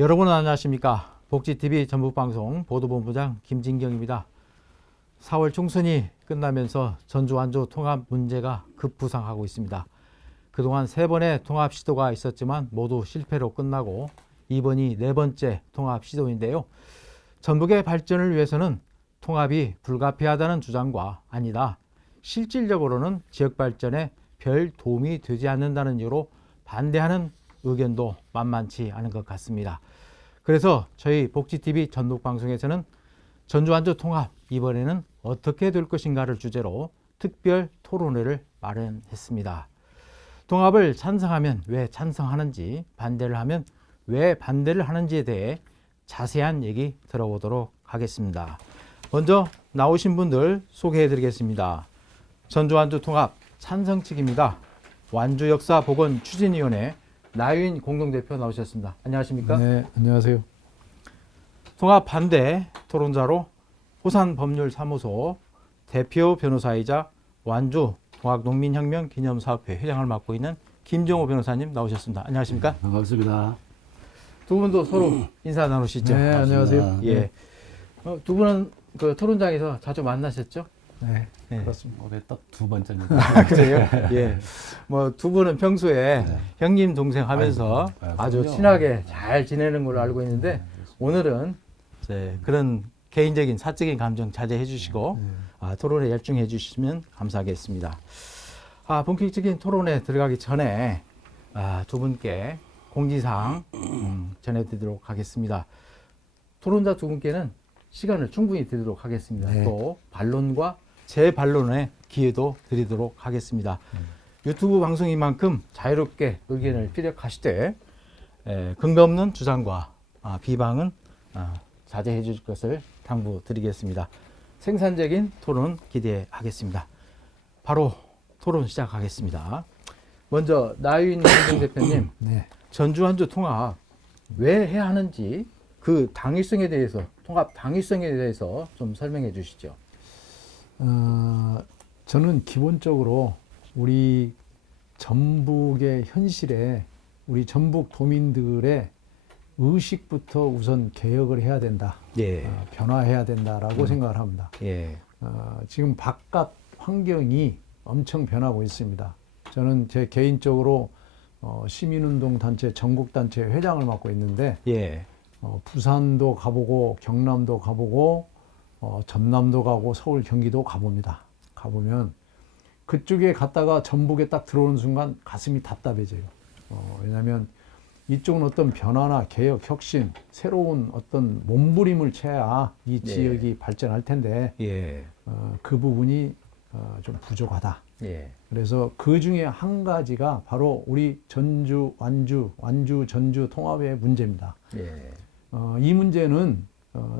여러분 안녕하십니까. 복지TV 전북방송 보도본부장 김진경입니다. 4월 총선이 끝나면서 전주 완주 통합 문제가 급부상하고 있습니다. 그동안 3번의 통합 시도가 있었지만 모두 실패로 끝나고 이번이 4번째 통합 시도인데요. 전북의 발전을 위해서는 통합이 불가피하다는 주장과 아니다, 실질적으로는 지역 발전에 별 도움이 되지 않는다는 이유로 반대하는 의견도 만만치 않은 것 같습니다. 그래서 저희 복지TV 전북방송에서는 전주 완주 통합 이번에는 어떻게 될 것인가를 주제로 특별 토론회를 마련했습니다. 통합을 찬성하면 왜 찬성하는지, 반대를 하면 왜 반대를 하는지에 대해 자세한 얘기 들어보도록 하겠습니다. 먼저 나오신 분들 소개해 드리겠습니다. 전주 완주 통합 찬성 측입니다. 완주 역사 복원 추진위원회 나유인 공동대표 나오셨습니다. 안녕하십니까? 네, 안녕하세요. 통합 반대 토론자로 호산법률사무소 대표 변호사이자 완주 통합농민혁명 기념사업회 회장을 맡고 있는 김정호 변호사님 나오셨습니다. 안녕하십니까? 반갑습니다. 두 분도 서로 인사 나누시죠? 네, 안녕하세요. 예. 두 분은 그 토론장에서 자주 만나셨죠? 네, 네. 그렇습니다. 올해 딱 2번째입니다. 아, 그래요? 예. 뭐 두 분은 평소에 네. 형님 동생 하면서 아주 그럼요. 친하게 잘 지내는 걸로 알고 있는데 오늘은 이제 그런 개인적인 사적인 감정 자제해 주시고 토론에 열중해 주시면 감사하겠습니다. 본격적인 토론에 들어가기 전에 두 분께 공지사항 전해드리도록 하겠습니다. 토론자 두 분께는 시간을 충분히 드리도록 하겠습니다. 네. 또 반론과 재반론의 기회도 드리도록 하겠습니다. 유튜브 방송인 만큼 자유롭게 의견을 피력하시되 근거 없는 주장과 비방은 자제해 주실 것을 당부드리겠습니다. 생산적인 토론 기대하겠습니다. 바로 토론 시작하겠습니다. 먼저 나유인 공동대표님, 네, 전주 완주 통합 왜 해야 하는지 그 당위성에 대해서, 통합 당위성에 대해서 좀 설명해 주시죠. 저는 기본적으로 우리 전북의 현실에 우리 전북 도민들의 의식부터 우선 개혁을 해야 된다, 예. 변화해야 된다라고 생각을 합니다. 예. 지금 바깥 환경이 엄청 변하고 있습니다. 저는 제 개인적으로 시민운동 단체 전국단체 회장을 맡고 있는데 예. 부산도 가보고 경남도 가보고 전남도 가고 서울 경기도 가봅니다. 가보면 그쪽에 갔다가 전북에 딱 들어오는 순간 가슴이 답답해져요. 왜냐하면 이쪽은 어떤 변화나 개혁, 혁신, 새로운 어떤 몸부림을 쳐야 이 지역이 발전할 텐데 예. 그 부분이 좀 부족하다. 예. 그래서 그 중에 한 가지가 바로 우리 전주, 완주, 전주 통합의 문제입니다. 예. 이 문제는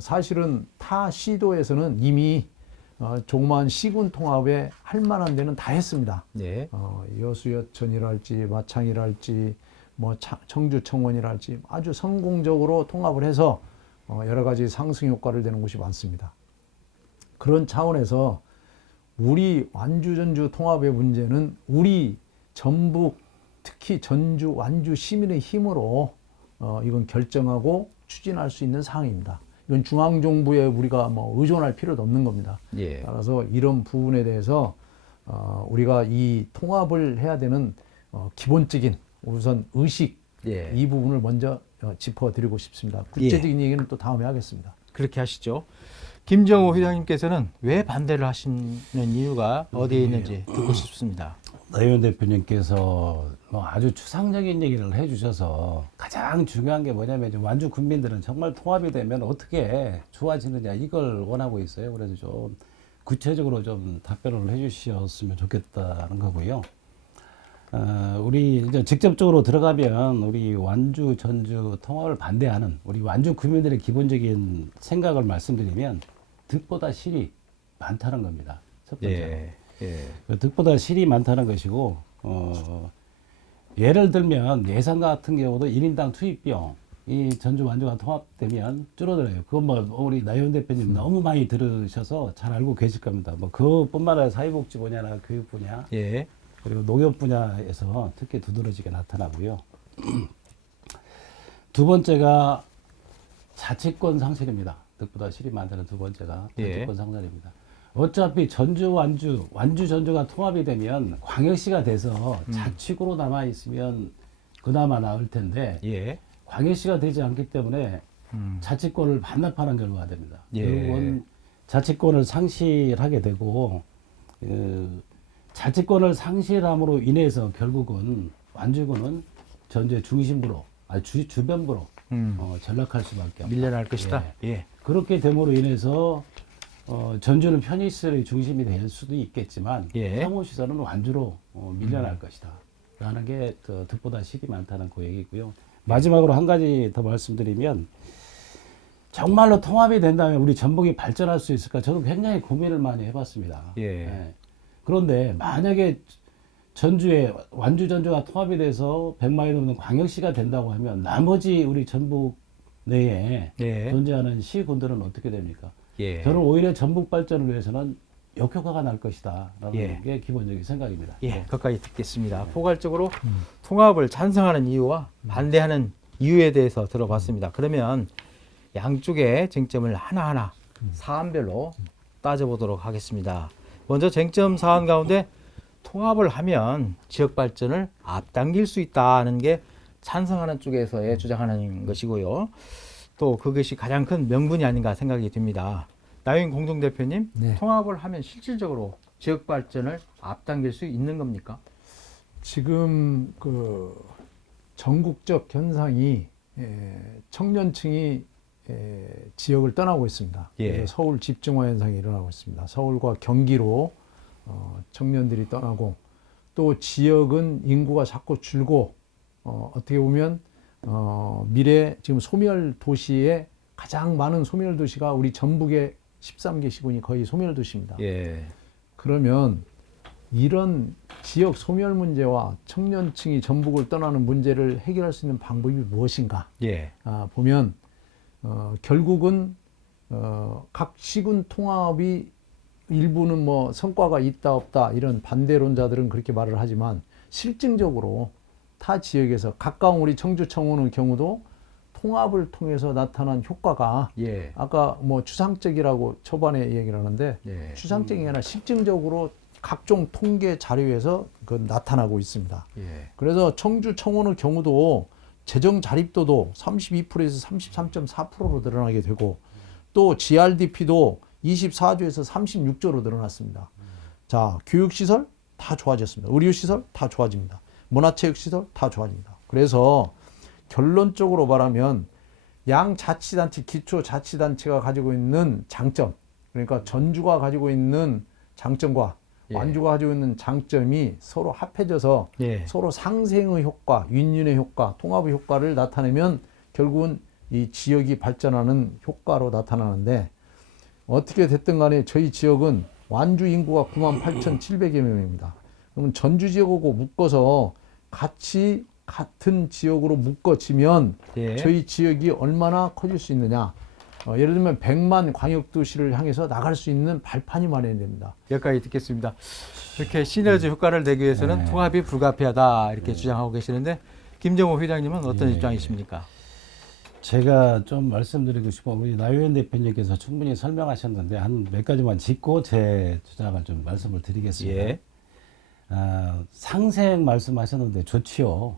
사실은 타 시도에서는 이미 조그마한 시군 통합에 할 만한 데는 다 했습니다. 예. 여수여천이랄지 마창이랄지 뭐 청주청원이랄지 아주 성공적으로 통합을 해서 여러 가지 상승 효과를 내는 곳이 많습니다. 그런 차원에서 우리 완주 전주 통합의 문제는 우리 전북 특히 전주 완주 시민의 힘으로 이건 결정하고 추진할 수 있는 사항입니다. 이건 중앙정부에 우리가 뭐 의존할 필요도 없는 겁니다. 예. 따라서 이런 부분에 대해서 우리가 이 통합을 해야 되는 기본적인 우선 의식, 예. 이 부분을 먼저 짚어드리고 싶습니다. 구체적인 얘기는 또 다음에 하겠습니다. 그렇게 하시죠. 김정호 회장님께서는 왜 반대를 하시는 이유가 어디에 있는지 듣고 싶습니다. 나유인 대표님께서 뭐 아주 추상적인 얘기를 해주셔서 가장 중요한 게 뭐냐면 이제 완주 군민들은 정말 통합이 되면 어떻게 좋아지느냐 이걸 원하고 있어요. 그래서 좀 구체적으로 좀 답변을 해주셨으면 좋겠다는 거고요. 우리 이제 직접적으로 들어가면 우리 완주 전주 통합을 반대하는 우리 완주 구민들의 기본적인 생각을 말씀드리면 득보다 실이 많다는 겁니다. 첫 번째로. 예. 예. 그 득보다 실이 많다는 것이고, 예를 들면 예산 같은 경우도 1인당 투입비용, 이 전주 완주가 통합되면 줄어들어요. 그건 뭐 우리 나유인 대표님 너무 많이 들으셔서 잘 알고 계실 겁니다. 뭐 그뿐만 아니라 사회복지 분야나 교육 분야, 예. 그리고 농업 분야에서 특히 두드러지게 나타나고요. 두 번째가 자치권 상실입니다. 득보다 실이 많다는 두 번째가 예. 자치권 상실입니다. 어차피 전주, 완주, 전주가 통합이 되면 광역시가 돼서 자치구로 남아 있으면 그나마 나을 텐데 예. 광역시가 되지 않기 때문에 자치권을 반납하는 결과가 됩니다. 예. 결국은 자치권을 상실하게 되고 자치권을 상실함으로 인해서 결국은 완주군은 전주의 중심부로 주변부로 전락할 수밖에 없다. 밀려날 것이다. 예. 예. 그렇게 됨으로 인해서 전주는 편의시설의 중심이 될 수도 있겠지만 예. 상호시설은 완주로 밀려날 것이다. 라는 게 득보다 실이 많다는 그 얘기고요. 마지막으로 한 가지 더 말씀드리면 정말로 통합이 된다면 우리 전북이 발전할 수 있을까? 저도 굉장히 고민을 많이 해봤습니다. 예. 그런데 만약에 완주 전주가 통합이 돼서 100마일 넘는 광역시가 된다고 하면 나머지 우리 전북 내에 예. 존재하는 시군들은 어떻게 됩니까? 예. 저는 오히려 전북 발전을 위해서는 역효과가 날 것이다 라는 예. 게 기본적인 생각입니다. 예, 가까이 듣겠습니다. 포괄적으로 통합을 찬성하는 이유와 반대하는 이유에 대해서 들어봤습니다. 그러면 양쪽의 쟁점을 하나하나 사안별로 따져보도록 하겠습니다. 먼저 쟁점 사안 가운데 통합을 하면 지역 발전을 앞당길 수 있다는 게 찬성하는 쪽에서의 주장하는 것이고요. 또 그것이 가장 큰 명분이 아닌가 생각이 듭니다. 나윤 공동대표님, 네. 통합을 하면 실질적으로 지역 발전을 앞당길 수 있는 겁니까? 지금 그 전국적 현상이 청년층이 지역을 떠나고 있습니다. 예. 그래서 서울 집중화 현상이 일어나고 있습니다. 서울과 경기로 청년들이 떠나고 또 지역은 인구가 자꾸 줄고 어떻게 보면 미래 지금 소멸 도시에 가장 많은 소멸 도시가 우리 전북의 13개 시군이 거의 소멸 도시입니다. 예. 그러면 이런 지역 소멸 문제와 청년층이 전북을 떠나는 문제를 해결할 수 있는 방법이 무엇인가? 예. 보면 결국은 각 시군 통합이 일부는 뭐 성과가 있다 없다 이런 반대론자들은 그렇게 말을 하지만 실증적으로 타 지역에서 가까운 우리 청주 청원의 경우도 통합을 통해서 나타난 효과가 예. 아까 뭐 추상적이라고 초반에 얘기를 하는데 예. 추상적이 아니라 실증적으로 각종 통계 자료에서 그 나타나고 있습니다. 예. 그래서 청주 청원의 경우도 재정 자립도도 32%에서 33.4%로 늘어나게 되고 또 GRDP도 24조에서 36조로 늘어났습니다. 자, 교육시설 다 좋아졌습니다. 의료시설 다 좋아집니다. 문화체육시설 다 좋아집니다. 그래서 결론적으로 말하면 양자치단체, 기초자치단체가 가지고 있는 장점, 그러니까 전주가 가지고 있는 장점과 예. 완주가 가지고 있는 장점이 서로 합해져서 예. 서로 상생의 효과, 윈윈의 효과, 통합의 효과를 나타내면 결국은 이 지역이 발전하는 효과로 나타나는데 어떻게 됐든 간에 저희 지역은 완주 인구가 98,700여 명입니다. 그러면 전주 지역하고 묶어서 같은 지역으로 묶어지면 예. 저희 지역이 얼마나 커질 수 있느냐. 예를 들면 100만 광역도시를 향해서 나갈 수 있는 발판이 마련됩니다. 여기까지 듣겠습니다. 이렇게 시너지 효과를 내기 위해서는 네. 통합이 불가피하다 이렇게 주장하고 계시는데 김정호 회장님은 어떤 예. 입장이십니까? 제가 좀 말씀드리고 싶은 우리 나유현 대표님께서 충분히 설명하셨는데 한 몇 가지만 짚고 제 주장을 좀 말씀을 드리겠습니다. 예. 상생 말씀하셨는데 좋지요.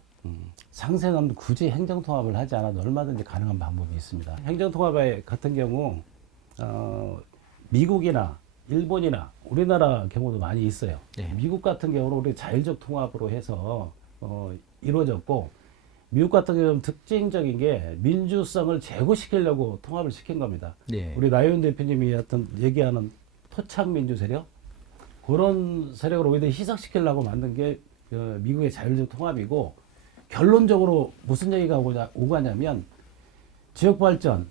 상생하면 굳이 행정통합을 하지 않아도 얼마든지 가능한 방법이 있습니다. 행정통합 같은 경우 미국이나 일본이나 우리나라 경우도 많이 있어요. 예. 미국 같은 경우는 우리 자율적 통합으로 해서 이루어졌고 미국 같은 경우는 특징적인 게 민주성을 제고시키려고 통합을 시킨 겁니다. 예. 우리 나윤 대표님이 얘기하는 토착 민주 세력 그런 세력을 오히려 희석시키려고 만든 게 미국의 자율적 통합이고 결론적으로 무슨 얘기가 오가냐면 지역 발전,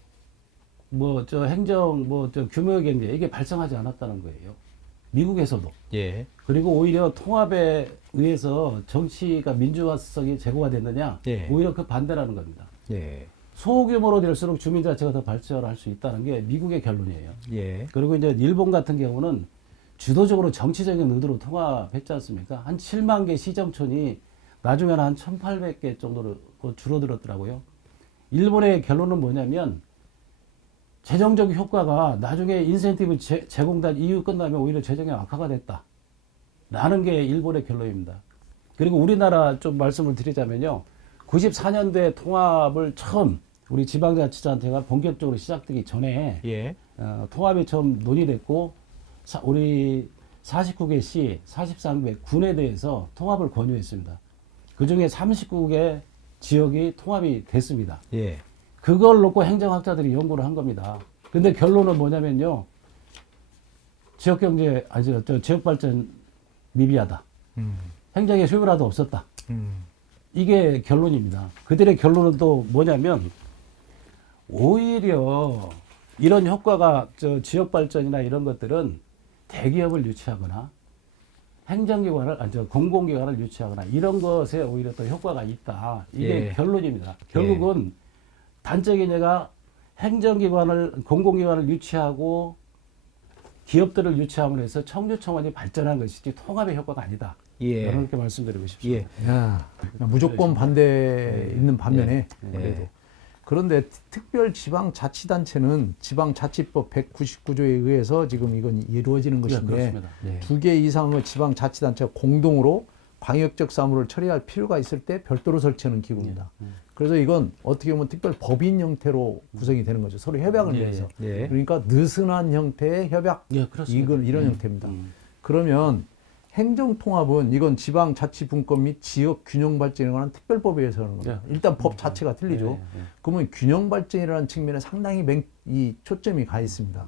행정, 규모 경제 이게 발생하지 않았다는 거예요. 미국에서도. 예. 그리고 오히려 통합에 의해서 정치가 민주화성이 제고가 됐느냐? 예. 오히려 그 반대라는 겁니다. 예. 소규모로 될수록 주민자치가 더 발전할 수 있다는 게 미국의 결론이에요. 예. 그리고 이제 일본 같은 경우는 주도적으로 정치적인 의도로 통합했지 않습니까? 한 7만 개 시정촌이 나중에는 한 1,800개 정도로 줄어들었더라고요. 일본의 결론은 뭐냐면 재정적 효과가 나중에 인센티브 제공된 이후 끝나면 오히려 재정이 악화가 됐다. 라는 게 일본의 결론입니다. 그리고 우리나라 좀 말씀을 드리자면요. 94년도에 통합을 처음 우리 지방자치단체가 본격적으로 시작되기 전에 예. 통합이 처음 논의됐고 우리 49개 시, 43개 군에 대해서 통합을 권유했습니다. 그중에 39개 지역이 통합이 됐습니다. 예. 그걸 놓고 행정학자들이 연구를 한 겁니다. 근데 결론은 뭐냐면요. 지역경제, 지역발전 미비하다. 행정의 효율화도 없었다. 이게 결론입니다. 그들의 결론은 또 뭐냐면 오히려 이런 효과가 지역발전이나 이런 것들은 대기업을 유치하거나 공공기관을 유치하거나 이런 것에 오히려 또 효과가 있다. 이게 예. 결론입니다. 결국은 단적인 공공기관을 유치하고 기업들을 유치함으로 해서 청주청원이 발전한 것이지 통합의 효과가 아니다. 예. 이렇게 말씀드리고 싶습니다. 예. 야, 무조건 반대 있는 반면에 예. 그래도. 그런데 특별지방자치단체는 지방자치법 199조에 의해서 지금 이건 이루어지는 것인데 그렇습니다. 예. 2개 이상의 지방자치단체가 공동으로 광역적 사무를 처리할 필요가 있을 때 별도로 설치하는 기구입니다. 그래서 이건 어떻게 보면 특별 법인 형태로 구성이 되는 거죠. 서로 협약을 예, 위해서. 예. 그러니까 느슨한 형태의 협약, 예, 그렇습니다. 이런 예. 형태입니다. 그러면 행정통합은 이건 지방자치분권 및 지역균형발전에 관한 특별법에 의해서 하는 겁니다. 예. 일단 법 자체가 틀리죠. 예, 예. 그러면 균형발전이라는 측면에 상당히 이 초점이 가 있습니다.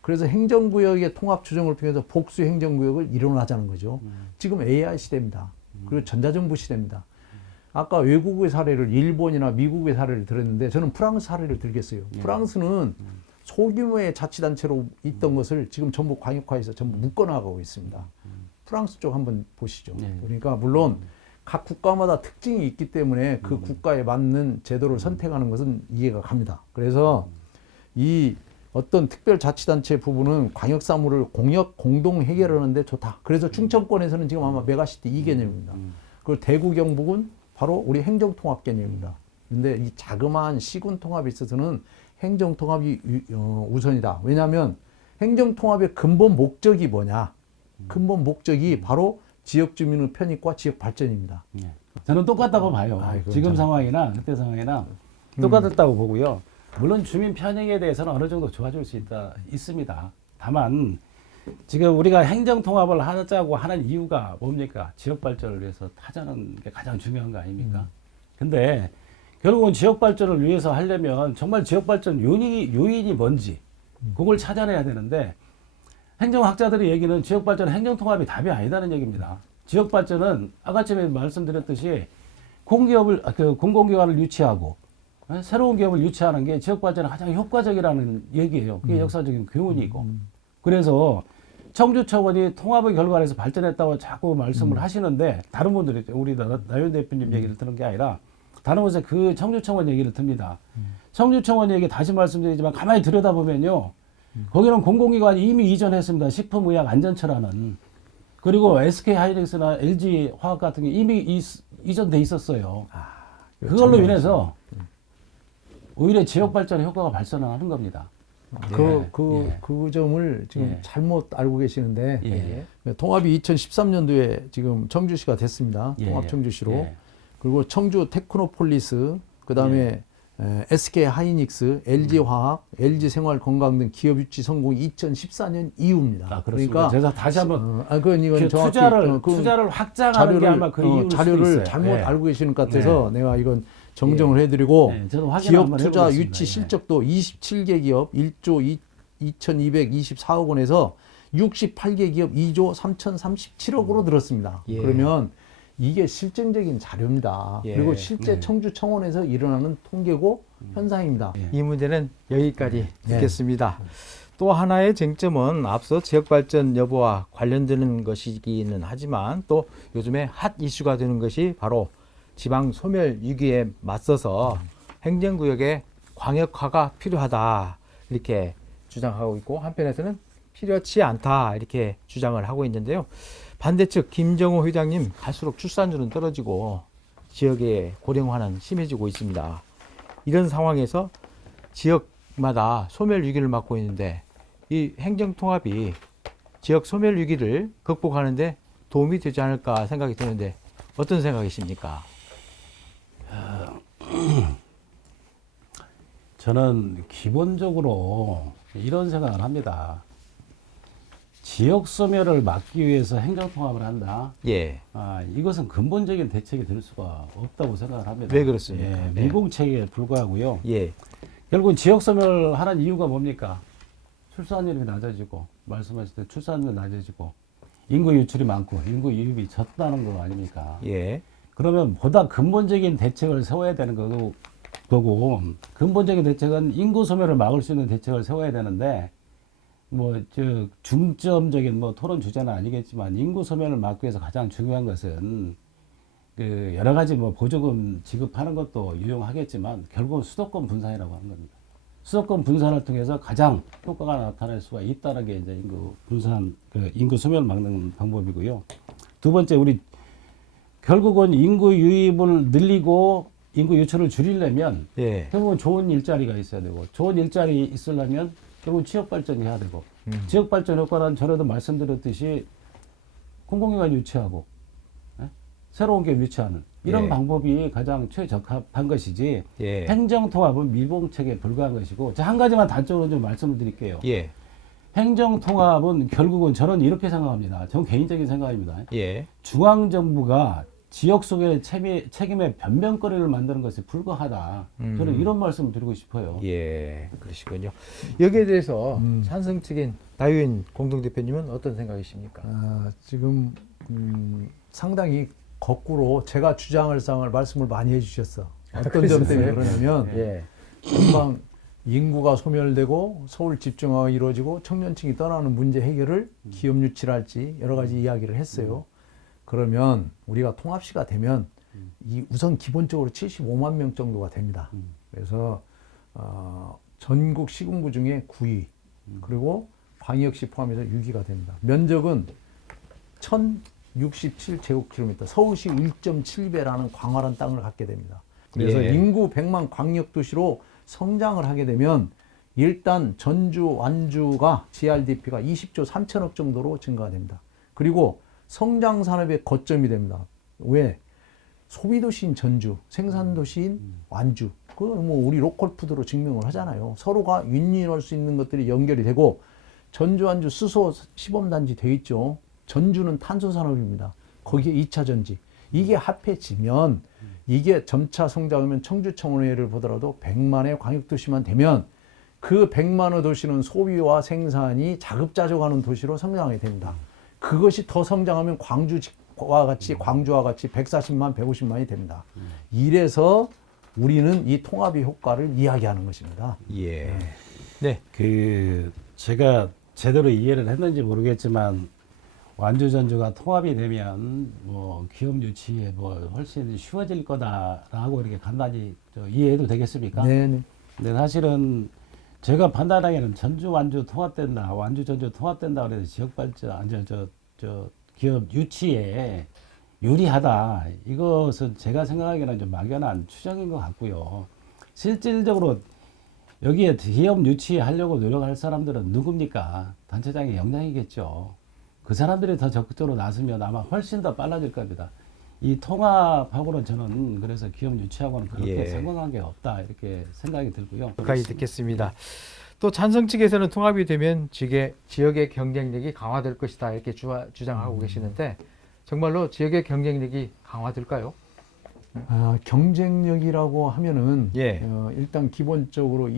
그래서 행정구역의 통합 추정을 통해서 복수 행정구역을 이뤄나자는 거죠. 지금 AI 시대입니다. 그리고 전자정부 시대입니다. 아까 외국의 사례를 일본이나 미국의 사례를 들었는데 저는 프랑스 사례를 들겠어요. 프랑스는 소규모의 자치단체로 있던 것을 지금 전부 광역화해서 전부 묶어나가고 있습니다. 프랑스 쪽 한번 보시죠. 그러니까 물론 각 국가마다 특징이 있기 때문에 그 국가에 맞는 제도를 선택하는 것은 이해가 갑니다. 그래서 이 어떤 특별자치단체 부분은 광역사무를 공동 해결하는데 좋다. 그래서 충청권에서는 지금 아마 메가시티 이 개념입니다. 그리고 대구 경북은 바로 우리 행정통합 개념입니다. 근데 이 자그마한 시군 통합에 있어서는 행정통합이 우선이다. 왜냐하면 행정통합의 근본 목적이 뭐냐? 근본 목적이 바로 지역 주민의 편익과 지역 발전입니다. 예. 저는 똑같다고 봐요. 지금 상황이나 그때 상황이나 똑같았다고 보고요. 물론 주민 편익에 대해서는 어느 정도 좋아질 수 있습니다. 다만 지금 우리가 행정통합을 하자고 하는 이유가 뭡니까? 지역 발전을 위해서 하자는 게 가장 중요한 거 아닙니까? 근데 결국은 지역 발전을 위해서 하려면 정말 지역 발전 요인이 뭔지 그걸 찾아내야 되는데 행정학자들의 얘기는 지역 발전 행정통합이 답이 아니다는 얘기입니다. 지역 발전은 아까쯤에 말씀드렸듯이 공공기관을 유치하고 새로운 기업을 유치하는 게 지역 발전에 가장 효과적이라는 얘기예요. 그게 역사적인 교훈이고. 그래서 청주청원이 통합의 결과에서 발전했다고 자꾸 말씀을 하시는데 다른 분들이 우리 나윤 대표님 얘기를 듣는 게 아니라 다른 곳에 그 청주청원 얘기를 듭니다. 청주청원 얘기 다시 말씀드리지만 가만히 들여다보면요. 거기는 공공기관이 이미 이전했습니다. 식품의약안전처라는. 그리고 SK하이닉스나 LG화학 같은 게 이미 이전돼 있었어요. 그걸로 인해서 오히려 지역 발전의 효과가 발생하는 겁니다. 그 점을 지금 잘못 알고 계시는데 통합이 2013년도에 지금 청주시가 됐습니다. 통합 청주시로. 그리고 청주 테크노폴리스, 그다음에 SK 하이닉스, LG 화학, LG 생활 건강 등 기업 유치 성공이 2014년 이후입니다. 그러니까 제가 다시 한번 이건 정확히 투자를 확장하는 게 아마 그 이유일 자료를 수도 있어요. 잘못 알고 계시는 것 같아서 내가 이건 정정을 해드리고 기업 투자 유치 실적도 27개 기업 1조 2,224억 원에서 68개 기업 2조 3,037억으로 늘었습니다. 그러면 이게 실증적인 자료입니다. 그리고 실제 청주청원에서 일어나는 통계고 현상입니다. 이 문제는 여기까지 듣겠습니다. 또 하나의 쟁점은 앞서 지역발전 여부와 관련되는 것이기는 하지만 또 요즘에 핫 이슈가 되는 것이 바로 지방 소멸 위기에 맞서서 행정구역의 광역화가 필요하다 이렇게 주장하고 있고 한편에서는 필요치 않다 이렇게 주장을 하고 있는데요. 반대측 김정호 회장님 갈수록 출산율은 떨어지고 지역의 고령화는 심해지고 있습니다. 이런 상황에서 지역 지역마다 소멸 위기를 맞고 있는데 이 행정통합이 지역 소멸 위기를 극복하는데 도움이 되지 않을까 생각이 드는데 어떤 생각이십니까? 저는 기본적으로 이런 생각을 합니다. 지역 소멸을 막기 위해서 행정통합을 한다. 예. 이것은 근본적인 대책이 될 수가 없다고 생각을 합니다. 왜 그렇습니까? 예, 네. 미공책에 불과하고요. 예. 결국은 지역 소멸하는 이유가 뭡니까? 출산율이 낮아지고, 말씀하실 때 출산율이 낮아지고, 인구 유출이 많고, 인구 유입이 졌다는 거 아닙니까? 예. 그러면 보다 근본적인 대책을 세워야 되는 거고, 근본적인 대책은 인구 소멸을 막을 수 있는 대책을 세워야 되는데, 중점적인 토론 주제는 아니겠지만, 인구 소멸을 막기 위해서 가장 중요한 것은, 여러 가지 보조금 지급하는 것도 유용하겠지만, 결국은 수도권 분산이라고 하는 겁니다. 수도권 분산을 통해서 가장 효과가 나타날 수가 있다는 게 이제 인구 분산, 인구 소멸을 막는 방법이고요. 두 번째, 결국은 인구 유입을 늘리고 인구 유출을 줄이려면 예. 결국은 좋은 일자리가 있어야 되고 좋은 일자리 있으려면 결국 지역 발전이 해야 되고 지역 발전 효과는 전에도 말씀드렸듯이 공공기관 유치하고 새로운 게 유치하는 이런 예. 방법이 가장 최적합한 것이지 예. 행정통합은 밀봉책에 불과한 것이고 자, 한 가지만 단적으로 좀 말씀을 드릴게요. 예. 행정통합은 결국은 저는 이렇게 생각합니다. 전 개인적인 생각입니다. 예. 중앙정부가 지역 속의 책임의 변명거리를 만드는 것에 불과하다. 저는 이런 말씀을 드리고 싶어요. 예. 그러시군요. 여기에 대해서 찬성 측인 다유인 공동대표님은 어떤 생각이십니까? 지금 상당히 거꾸로 제가 주장할 사항을 말씀을 많이 해주셨어. 어떤 점 때문에 그러냐면 예. 금방 인구가 소멸되고 서울 집중화가 이루어지고 청년층이 떠나는 문제 해결을 기업 유치랄지 여러 가지 이야기를 했어요. 그러면 우리가 통합시가 되면 우선 기본적으로 75만 명 정도가 됩니다. 그래서 전국 시군구 중에 9위 그리고 광역시 포함해서 6위가 됩니다. 면적은 1067제곱킬로미터, 서울시 1.7배라는 광활한 땅을 갖게 됩니다. 그래서 예. 인구 100만 광역도시로 성장을 하게 되면 일단 전주, 완주가 GRDP가 20조 3천억 정도로 증가가 됩니다. 그리고 성장 산업의 거점이 됩니다. 왜? 소비도시인 전주, 생산도시인 완주. 그건 우리 로컬푸드로 증명을 하잖아요. 서로가 윈윈할 수 있는 것들이 연결이 되고 전주, 완주 수소 시범단지 돼 있죠. 전주는 탄소 산업입니다. 거기에 2차 전지. 이게 합해지면 이게 점차 성장하면 청주 청원회를 보더라도 100만의 광역도시만 되면 그 100만의 도시는 소비와 생산이 자급자족하는 도시로 성장하게 됩니다. 그것이 더 성장하면 광주와 같이 140만, 150만이 됩니다. 이래서 우리는 이 통합의 효과를 이야기하는 것입니다. 예. 네. 제가 제대로 이해를 했는지 모르겠지만 완주 전주가 통합이 되면 기업 유치에 훨씬 쉬워질 거다라고 이렇게 간단히 이해해도 되겠습니까? 네. 근데 사실은 제가 판단하기에는 전주 완주 통합된다, 완주 전주 통합된다 그래서 지역 발전, 기업 유치에 유리하다. 이것은 제가 생각하기에는 좀 막연한 추정인 것 같고요. 실질적으로 여기에 기업 유치하려고 노력할 사람들은 누굽니까? 단체장의 역량이겠죠. 그 사람들이 더 적극적으로 나서면 아마 훨씬 더 빨라질 겁니다. 이 통합하고는 저는 그래서 기업 유치하고는 그렇게 예. 상관한 게 없다 이렇게 생각이 들고요. 여기까지 듣겠습니다. 또 찬성 측에서는 통합이 되면 지역의 경쟁력이 강화될 것이다 이렇게 주장하고 계시는데 정말로 지역의 경쟁력이 강화될까요? 경쟁력이라고 하면은 예. 일단 기본적으로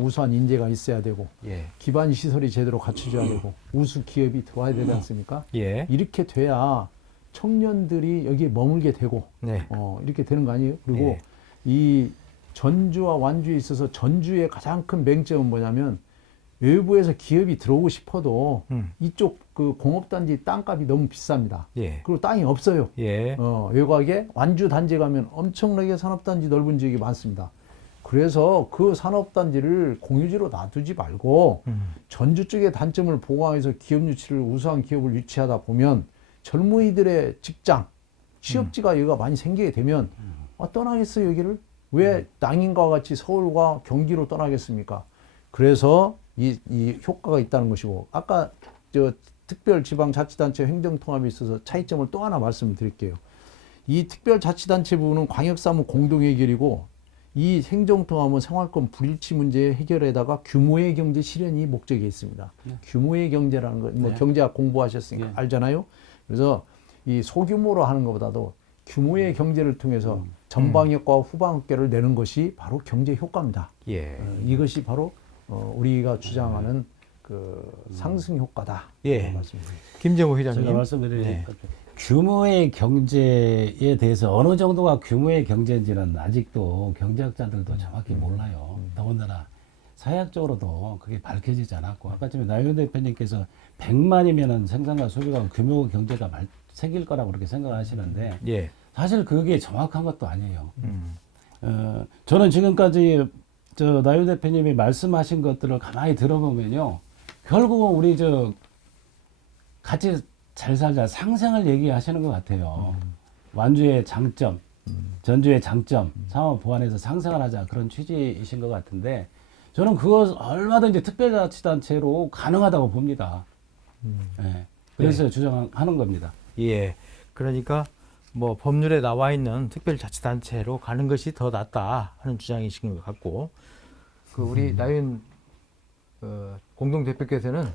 우수한 인재가 있어야 되고 예. 기반 시설이 제대로 갖춰져야 되고 우수 기업이 들어와야 되지 않습니까? 예. 이렇게 돼야 청년들이 여기에 머물게 되고 네. 이렇게 되는 거 아니에요? 그리고 예. 이 전주와 완주에 있어서 전주의 가장 큰 맹점은 뭐냐면 외부에서 기업이 들어오고 싶어도 이쪽 그 공업단지 땅값이 너무 비쌉니다. 예. 그리고 땅이 없어요. 예. 외곽에 완주 단지에 가면 엄청나게 산업단지 넓은 지역이 많습니다. 그래서 그 산업단지를 공유지로 놔두지 말고 전주 쪽의 단점을 보강해서 기업 유치를 우수한 기업을 유치하다 보면 젊은이들의 직장, 취업지가 여기가 많이 생기게 되면 떠나겠어요 여기를? 왜 낭인과 같이 서울과 경기로 떠나겠습니까? 그래서 이 효과가 있다는 것이고 아까 저 특별지방자치단체 행정통합에 있어서 차이점을 또 하나 말씀드릴게요. 이 특별자치단체 부분은 광역사무 공동해결이고 이 행정통합은 생활권 불일치 문제 해결에다가 규모의 경제 실현이 목적이 있습니다. 네. 규모의 경제라는 거, 뭐 네. 경제학 공부하셨으니까 네. 알잖아요. 그래서 이 소규모로 하는 것보다도 규모의 경제를 통해서 전방효과와 후방효과를 내는 것이 바로 경제 효과입니다. 예. 이것이 바로 우리가 주장하는 그 상승 효과다. 예. 말씀드립니다. 김정우 제가 회장님. 말씀드린 네. 규모의 경제에 대해서 어느 정도가 규모의 경제인지는 아직도 경제학자들도 정확히 몰라요. 더군다나 사회학적으로도 그게 밝혀지지 않았고 아까 전에 나윤 대표님께서 100만이면은 생산과 소비가 규모 경제가 생길 거라고 그렇게 생각하시는데 예. 사실 그게 정확한 것도 아니에요. 저는 지금까지 나윤 대표님이 말씀하신 것들을 가만히 들어보면요. 결국은 우리 같이 잘 살자 상생을 얘기하시는 것 같아요. 완주의 장점, 전주의 장점, 상황 보완해서 상생을 하자 그런 취지이신 것 같은데 저는 그것 얼마든지 특별자치단체로 가능하다고 봅니다. 네. 그래서 주장하는 겁니다. 예. 그러니까 뭐 법률에 나와 있는 특별자치단체로 가는 것이 더 낫다 하는 주장이신 것 같고 그 우리 나윤 공동대표께서는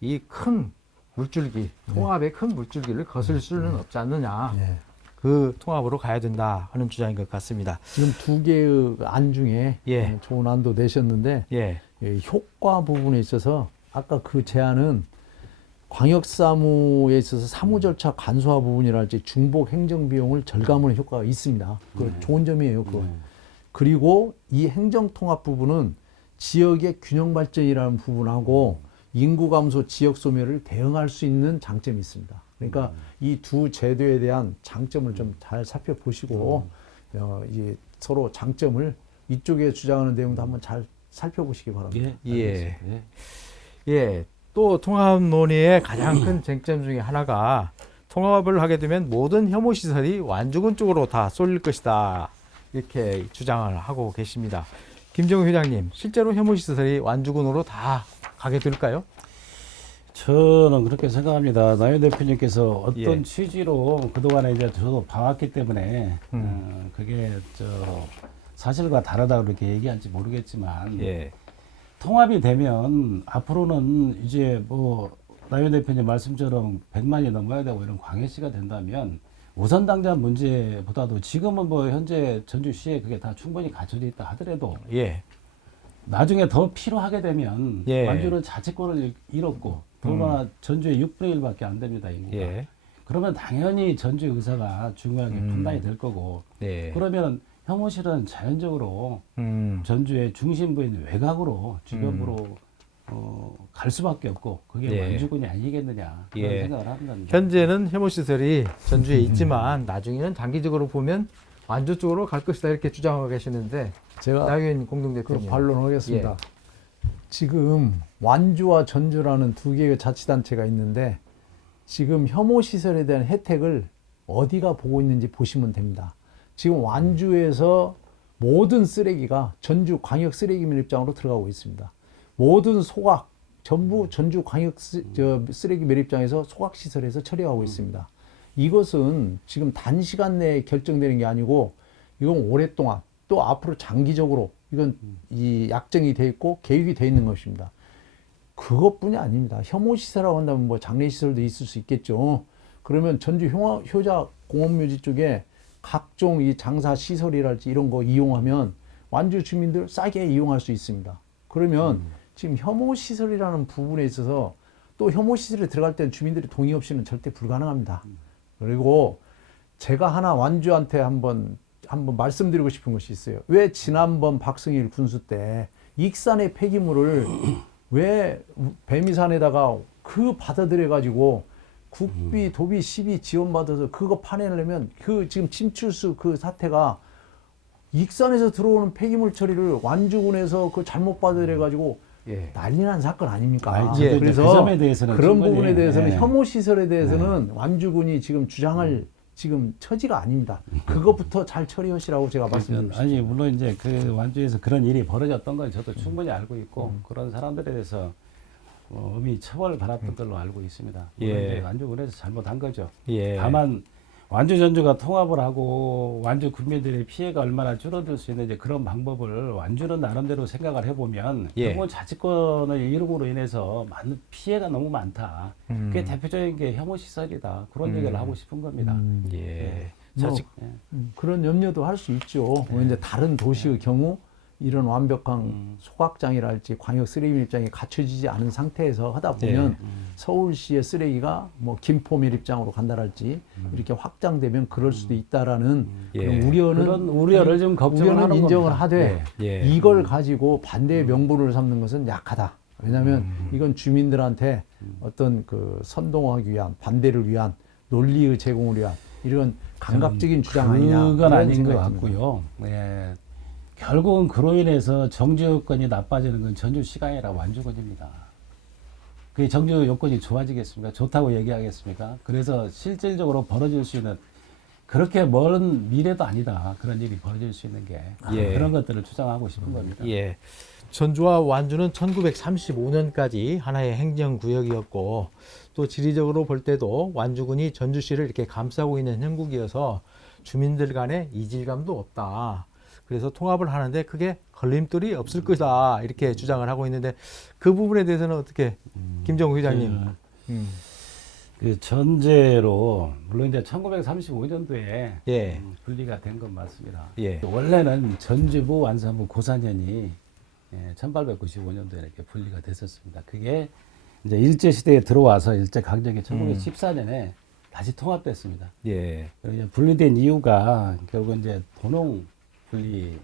이 큰 물줄기, 통합의 큰 물줄기를 거슬 수는 없지 않느냐. 예. 그 통합으로 가야 된다 하는 주장인 것 같습니다. 지금 두 개의 안 중에 예. 좋은 안도 내셨는데 예. 효과 부분에 있어서 아까 그 제안은 광역사무에 있어서 사무 절차 간소화 부분이랄지 중복 행정 비용을 절감하는 효과가 있습니다. 그 좋은 점이에요. 그거. 그리고 이 행정통합 부분은 지역의 균형 발전이라는 부분하고 인구 감소, 지역 소멸을 대응할 수 있는 장점이 있습니다. 그러니까 이 두 제도에 대한 장점을 좀 잘 살펴보시고 이 서로 장점을 이쪽에 주장하는 내용도 한번 잘 살펴보시기 바랍니다. 예. 알겠습니다. 예. 또 통합 논의의 가장 큰 쟁점 중에 하나가 통합을 하게 되면 모든 혐오 시설이 완주군 쪽으로 다 쏠릴 것이다. 이렇게 주장을 하고 계십니다. 김정우 회장님, 실제로 혐오 시설이 완주군으로 다 가게 될까요? 저는 그렇게 생각합니다. 나윤 대표님께서 어떤 예. 취지로 그동안에 이제 저도 봐왔기 때문에 그게 사실과 다르다 그렇게 얘기할지 모르겠지만 예. 통합이 되면 앞으로는 이제 뭐 나윤 대표님 말씀처럼 100만이 넘어야 되고 이런 광역시가 된다면 우선 당장 문제보다도 지금은 뭐 현재 전주시에 그게 다 충분히 갖춰져 있다 하더라도 예. 나중에 더 필요하게 되면 예. 완주는 자치권을 잃었고 더구나 전주의 6분의 1밖에 안 됩니다. 인구가. 예. 그러면 당연히 전주 의사가 중요하게 판단이 될 거고 네. 그러면 혐오실은 자연적으로 전주의 중심부인 외곽으로 주변부로 갈 수밖에 없고 그게 예. 완주군이 아니겠느냐 그런 예. 생각을 하는 겁니다. 현재는 혐오 시설이 전주에 있지만 나중에는 장기적으로 보면 완주 쪽으로 갈 것이다 이렇게 주장하고 계시는데 제가 나윤 그 공동대표님. 반론하겠습니다. 지금 완주와 전주라는 두 개의 자치단체가 있는데 지금 혐오 시설에 대한 혜택을 어디가 보고 있는지 보시면 됩니다. 지금 완주에서 모든 쓰레기가 전주 광역 쓰레기 매립장으로 들어가고 있습니다. 모든 소각 전부 전주 광역 쓰레기 매립장에서 소각 시설에서 처리하고 있습니다. 이것은 지금 단시간 내에 결정되는 게 아니고 이건 오랫동안 또 앞으로 장기적으로 이건 이 약정이 돼 있고 계획이 돼 있는 것입니다. 그것뿐이 아닙니다. 혐오 시설이라고 한다면 뭐 장례 시설도 있을 수 있겠죠. 그러면 전주 효자 공원묘지 쪽에 각종 이 장사 시설이랄지 이런 거 이용하면 완주 주민들 싸게 이용할 수 있습니다. 그러면 지금 혐오 시설이라는 부분에 있어서 또 혐오 시설에 들어갈 때는 주민들이 동의 없이는 절대 불가능합니다. 그리고 제가 하나 완주한테 한번 말씀드리고 싶은 것이 있어요. 왜 지난번 박승일 군수 때 익산의 폐기물을 왜 배미산에다가 그 받아들여 가지고 국비, 도비, 시비 지원받아서 그거 파내려면 그 지금 침출수 그 사태가 익산에서 들어오는 폐기물 처리를 완주군에서 그 잘못 받아들여 가지고 예. 난리 난 사건 아닙니까? 예. 그래서 그 점에 대해서는 그런 충분히, 부분에 대해서는 예. 혐오 시설에 대해서는 완주군이 지금 주장을 지금 처지가 아닙니다. 그것부터 잘 처리하시라고 제가 말씀드리고 싶습니다. 아니 물론 이제 그 완주에서 그런 일이 벌어졌던 건 저도 충분히 알고 있고 그런 사람들에 대해서 엄히 처벌을 받았던 걸로 알고 있습니다. 예. 완주군에서 잘못한 거죠. 예. 다만 완주 전주가 통합을 하고 완주 국민들의 피해가 얼마나 줄어들 수 있는지 그런 방법을 완주는 나름대로 생각을 해보면 예. 결국은 자치권을 이름으로 인해서 많은 피해가 너무 많다. 그게 대표적인 게 혐오시설이다. 그런 얘기를 하고 싶은 겁니다. 예. 뭐, 자칫 그런 염려도 할 수 있죠. 이제 다른 도시의 경우 이런 완벽한 소각장이랄지 광역 쓰레기 밀장이 갖춰지지 않은 상태에서 하다 보면 서울시의 쓰레기가 뭐 김포 밀입장으로 간다랄지 이렇게 확장되면 그럴 수도 있다라는 예. 그런 우려는 그런 우려를 좀 걱정을 우려는 하는 인정을 겁니다. 하되 예. 이걸 가지고 반대의 명분을 삼는 것은 약하다. 왜냐하면 이건 주민들한테 어떤 그 선동하기 위한 반대를 위한 논리의 제공을 위한 이런 감각적인 주장 아니냐. 그건 이런 아닌 것 생각이 듭니다. 같고요. 예. 결국은 그로 인해서 정주 여건이 나빠지는 건 전주시가 아니라 완주군입니다. 그게 정주 여건이 좋아지겠습니까? 좋다고 얘기하겠습니까? 그래서 실질적으로 벌어질 수 있는 그렇게 먼 미래도 아니다. 그런 일이 벌어질 수 있는 게 예. 그런 것들을 주장하고 싶은 겁니다. 예. 전주와 완주는 1935년까지 하나의 행정구역이었고 또 지리적으로 볼 때도 완주군이 전주시를 이렇게 감싸고 있는 형국이어서 주민들 간에 이질감도 없다. 그래서 통합을 하는데 크게 걸림돌이 없을 거다 이렇게 주장을 하고 있는데 그 부분에 대해서는 어떻게 김정우 회장님? 그 전제로 물론 이제 1935년도에 예. 분리가 된 건 맞습니다. 예. 원래는 전주부, 완산부, 고산현이 1895년도에 이렇게 분리가 됐었습니다. 그게 이제 일제 시대에 들어와서 일제 강점기 1914년에 다시 통합됐습니다. 예. 그리고 이제 분리된 이유가 결국 이제 도농 분리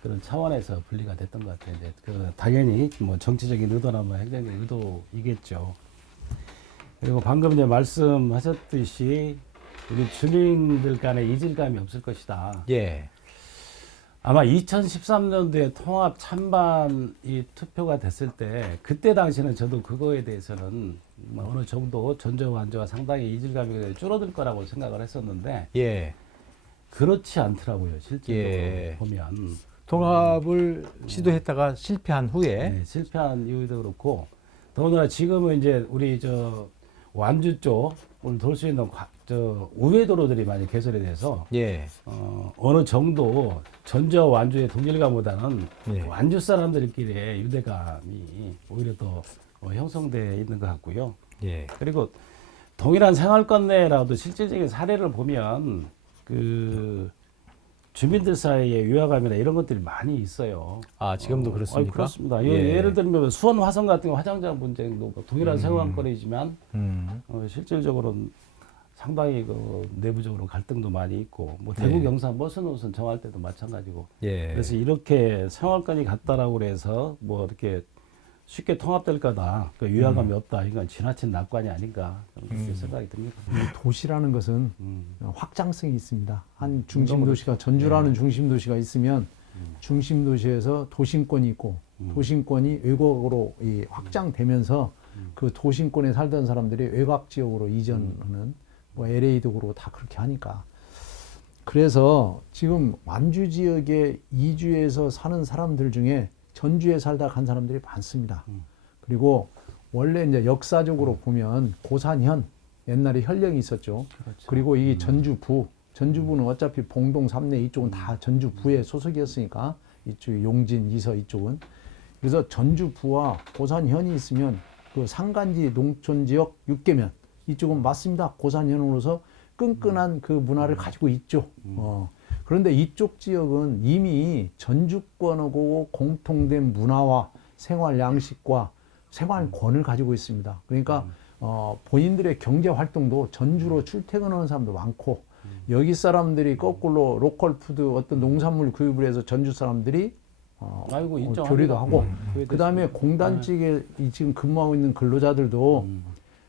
그런 차원에서 분리가 됐던 것 같아요. 이제 그 당연히 뭐 정치적인 의도나 뭐 행정적인 의도이겠죠. 그리고 방금 이제 말씀하셨듯이 우리 주민들 간에 이질감이 없을 것이다. 예. 아마 2013년도에 통합 찬반이 투표가 됐을 때 그때 당시는 저도 그거에 대해서는 뭐 어느 정도 전주와 완주가 상당히 이질감이 줄어들 거라고 생각을 했었는데 예. 그렇지 않더라고요. 실제로 예. 보면 통합을 시도했다가 실패한 후에 네, 실패한 이유도 그렇고 더군다나 지금은 이제 우리 저 완주 쪽을 돌 수 있는 저 우회도로들이 많이 개설이 돼서 예. 어느 정도 전주와 완주의 동일감보다는 예. 완주 사람들끼리의 유대감이 오히려 더 형성돼 있는 것 같고요. 예. 그리고 동일한 생활권 내라도 실질적인 사례를 보면 그 주민들 사이에 유화감이나 이런 것들이 많이 있어요. 아, 지금도 그렇습니까? 그렇습니다. 예. 예를 들면 수원 화성 같은 경우 화장장 분쟁도 뭐 동일한 생활권이지만 실질적으로는 상당히 그 내부적으로 갈등도 많이 있고 뭐 대구 예. 경산 버스 노선 정할 때도 마찬가지고 예. 그래서 이렇게 생활권이 같다라고 그래서 뭐 이렇게 쉽게 통합될 거다. 그 유화감이 없다. 이건 지나친 낙관이 아닌가 그렇게 생각이 듭니다. 이 도시라는 것은 확장성이 있습니다. 한 중심 그렇죠. 도시가 전주라는 중심 도시가 있으면 중심 도시에서 도심권이 있고 도심권이 외곽으로 이 확장되면서 그 도심권에 살던 사람들이 외곽 지역으로 이전하는 뭐 LA도 그렇고 다 그렇게 하니까. 그래서 지금 완주 지역에 이주해서 사는 사람들 중에 전주에 살다 간 사람들이 많습니다. 그리고 원래 이제 역사적으로 보면 고산현 옛날에 현령이 있었죠. 그렇죠. 그리고 이 전주부는 어차피 봉동 삼내 이쪽은 다 전주부의 소속이었으니까 이쪽 용진 이서 이쪽은 그래서 전주부와 고산현이 있으면 그 상간지 농촌지역 6개면 이쪽은 맞습니다. 고산현으로서 끈끈한 그 문화를 가지고 있죠. 그런데 이쪽 지역은 이미 전주권하고 공통된 문화와 생활 양식과 생활권을 가지고 있습니다. 그러니까 본인들의 경제 활동도 전주로 출퇴근하는 사람도 많고 여기 사람들이 거꾸로 로컬 푸드 어떤 농산물 구입을 해서 전주 사람들이 아이고, 인정합니다. 교류도 하고 그에 그다음에 대해서. 공단 측에 지금 근무하고 있는 근로자들도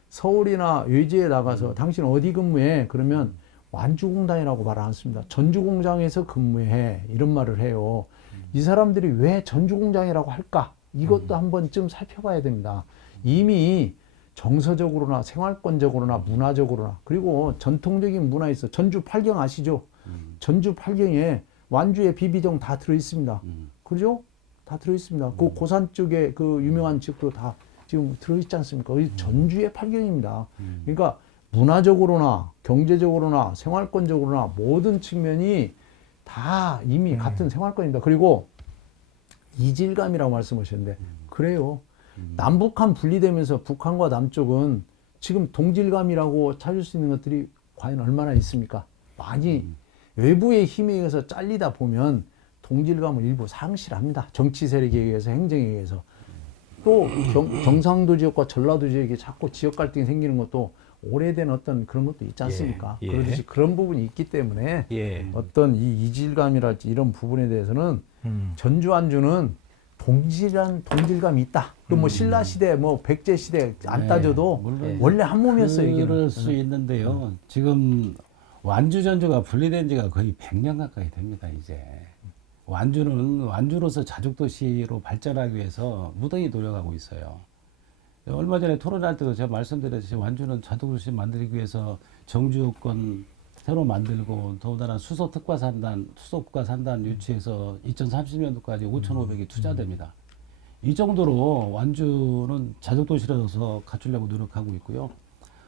서울이나 외지에 나가서 당신 어디 근무해? 그러면 완주공단이라고 말을 않습니다. 전주공장에서 근무해 이런 말을 해요. 이 사람들이 왜 전주공장이라고 할까? 이것도 한 번쯤 살펴봐야 됩니다. 이미 정서적으로나 생활권적으로나 문화적으로나 그리고 전통적인 문화 있어. 전주 팔경 아시죠? 전주 팔경에 완주의 비비정 다 들어 있습니다. 그죠? 다 들어 있습니다. 그 고산 쪽에 그 유명한 집도 다 지금 들어 있지 않습니까? 이 전주의 팔경입니다. 그러니까 문화적으로나 경제적으로나 생활권적으로나 모든 측면이 다 이미 같은 생활권입니다. 그리고 이질감이라고 말씀하셨는데 그래요. 남북한 분리되면서 북한과 남쪽은 지금 동질감이라고 찾을 수 있는 것들이 과연 얼마나 있습니까? 많이 외부의 힘에 의해서 잘리다 보면 동질감을 일부 상실합니다. 정치 세력에 의해서 행정에 의해서. 또 경상도 지역과 전라도 지역에 자꾸 지역 갈등이 생기는 것도 오래된 어떤 그런 것도 있지 않습니까? 예. 그러듯이 그런 부분이 있기 때문에 예. 어떤 이 이질감이랄지 이런 부분에 대해서는 전주 완주는 동질감이 있다. 그 뭐 신라 시대, 뭐 백제 시대 안 네, 따져도 물론 원래 한 몸이었어요. 이게. 그럴 수 있는데요. 지금 완주 전주가 분리된 지가 거의 100년 가까이 됩니다. 이제 완주는 완주로서 자족도시로 발전하기 위해서 무던히 노력하고 있어요. 얼마 전에 토론할 때도 제가 말씀드렸듯이 완주는 자족도시 만들기 위해서 정주요건 새로 만들고 더군다나 수소특화 산단, 수소국가 산단 유치해서 2030년도까지 5,500이 투자됩니다. 이 정도로 완주는 자족도시로서 갖추려고 노력하고 있고요.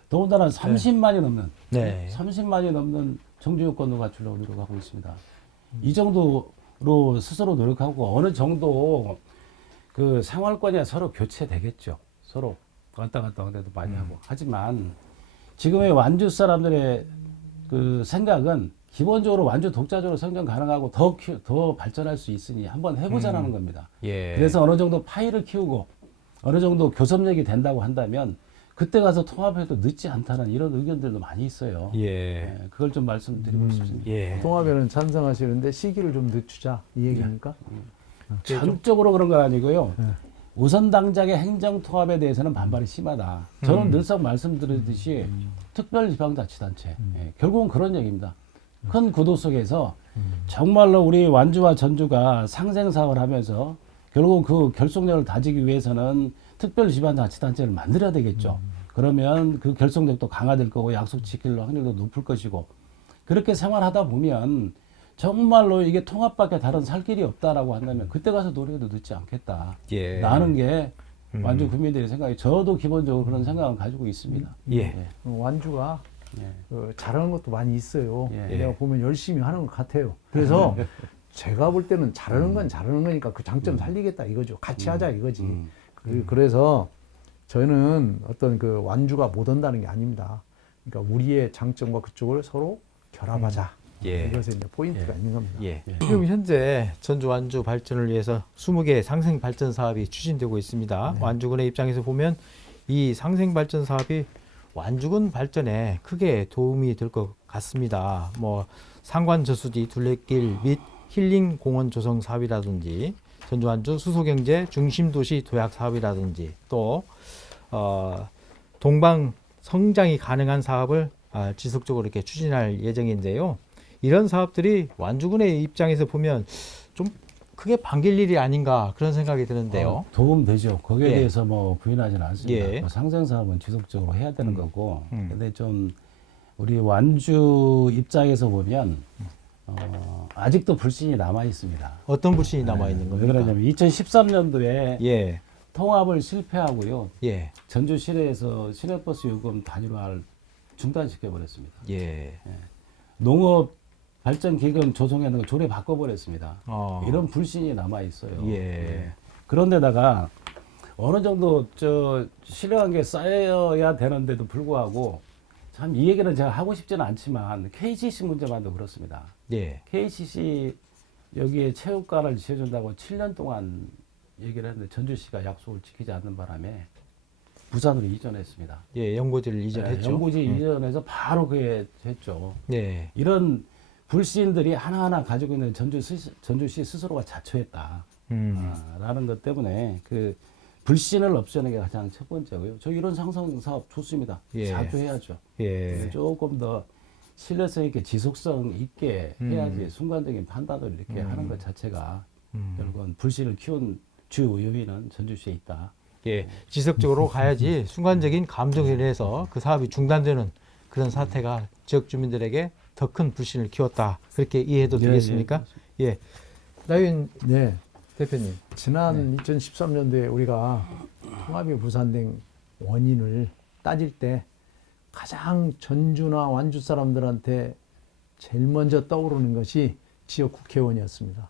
더군다나 30만이 넘는, 네. 30만이 넘는 정주요건도 갖추려고 노력하고 있습니다. 이 정도로 스스로 노력하고 어느 정도 그 생활권이 서로 교체되겠죠. 서로 왔다 갔다 하는데도 많이 하고. 하지만 지금의 완주 사람들의 그 생각은 기본적으로 완주 독자적으로 성장 가능하고 더 발전할 수 있으니 한번 해보자라는 겁니다. 예. 그래서 어느 정도 파이를 키우고 어느 정도 교섭력이 된다고 한다면 그때 가서 통합해도 늦지 않다는 이런 의견들도 많이 있어요. 예. 예, 그걸 좀 말씀드리고 싶습니다. 예. 통합에는 찬성하시는데 시기를 좀 늦추자 이 얘기입니까? 전적으로 그런 건 아니고요. 우선 당장의 행정 통합에 대해서는 반발이 심하다. 저는 늘상 말씀드렸듯이 특별지방자치단체 결국은 그런 얘기입니다. 큰 구도 속에서 정말로 우리 완주와 전주가 상생사업을 하면서 결국 그 결속력을 다지기 위해서는 특별지방자치단체를 만들어야 되겠죠. 그러면 그 결속력도 강화될 거고 약속 지킬 확률도 높을 것이고 그렇게 생활하다 보면 정말로 이게 통합밖에 다른 살 길이 없다라고 한다면 그때 가서 노력해도 늦지 않겠다. 예. 라는 게 완주 국민들의 생각이 저도 기본적으로 그런 생각을 가지고 있습니다. 예. 완주가 예. 잘하는 것도 많이 있어요. 예. 내가 보면 열심히 하는 것 같아요. 그래서 제가 볼 때는 잘하는 건 잘하는 거니까 그 장점 살리겠다 이거죠. 같이 하자 이거지. 그래서 저희는 어떤 그 완주가 못 온다는 게 아닙니다. 그러니까 우리의 장점과 그쪽을 서로 결합하자. 예. 이것에 이제 포인트가 있는 겁니다. 예. 지금 현재 전주 완주 발전을 위해서 20개 상생 발전 사업이 추진되고 있습니다. 완주군의 입장에서 보면 이 상생 발전 사업이 완주군 발전에 크게 도움이 될 것 같습니다. 뭐 상관 저수지 둘레길 및 힐링 공원 조성 사업이라든지 전주 완주 수소경제 중심도시 도약 사업이라든지 또 동방 성장이 가능한 사업을 지속적으로 이렇게 추진할 예정인데요. 이런 사업들이 완주군의 입장에서 보면 좀 크게 반길 일이 아닌가 그런 생각이 드는데요. 도움 되죠. 거기에 예. 대해서 뭐 부인하지는 않습니다. 예. 뭐 상생 사업은 지속적으로 해야 되는 거고. 근데 좀 우리 완주 입장에서 보면 아직도 불신이 남아 있습니다. 어떤 불신이 남아 있는 왜 겁니까? 그러냐면 2013년도에 예, 통합을 실패하고요. 예, 전주 시내에서 시내버스 요금 단일화를 중단시켜 버렸습니다. 예. 농업 발전 기금 조성하는 거 조례 바꿔버렸습니다. 이런 불신이 남아 있어요. 예. 그런데다가 어느 정도 신뢰한 게 쌓여야 되는데도 불구하고 참 이 얘기는 제가 하고 싶지는 않지만 KCC 문제만도 그렇습니다. 예. KCC 여기에 체육관을 지어준다고 7년 동안 얘기를 했는데 전주시가 약속을 지키지 않는 바람에 부산으로 이전했습니다. 예, 연고지를 이전했죠. 연고지 이전해서 바로 그게 됐죠. 예. 이런 불신들이 하나하나 가지고 있는 전주시 스스로가 자초했다. 라는 것 때문에 그 불신을 없애는 게 가장 첫 번째고요. 저 이런 상상 사업 좋습니다. 예. 자주 해야죠. 예. 조금 더 신뢰성 있게 지속성 있게 해야지 순간적인 판단을 이렇게 하는 것 자체가 결국은 불신을 키운 주 요인은 전주시에 있다. 예, 지속적으로 가야지 순간적인 감정에 의해서 그 사업이 중단되는 그런 사태가 지역 주민들에게 더 큰 불신을 키웠다. 그렇게 이해해도 되겠습니까? 예. 나윤 네. 대표님. 지난 2013년도에 우리가 통합이 부산된 원인을 따질 때 가장 전주나 완주 사람들한테 제일 먼저 떠오르는 것이 지역 국회의원이었습니다.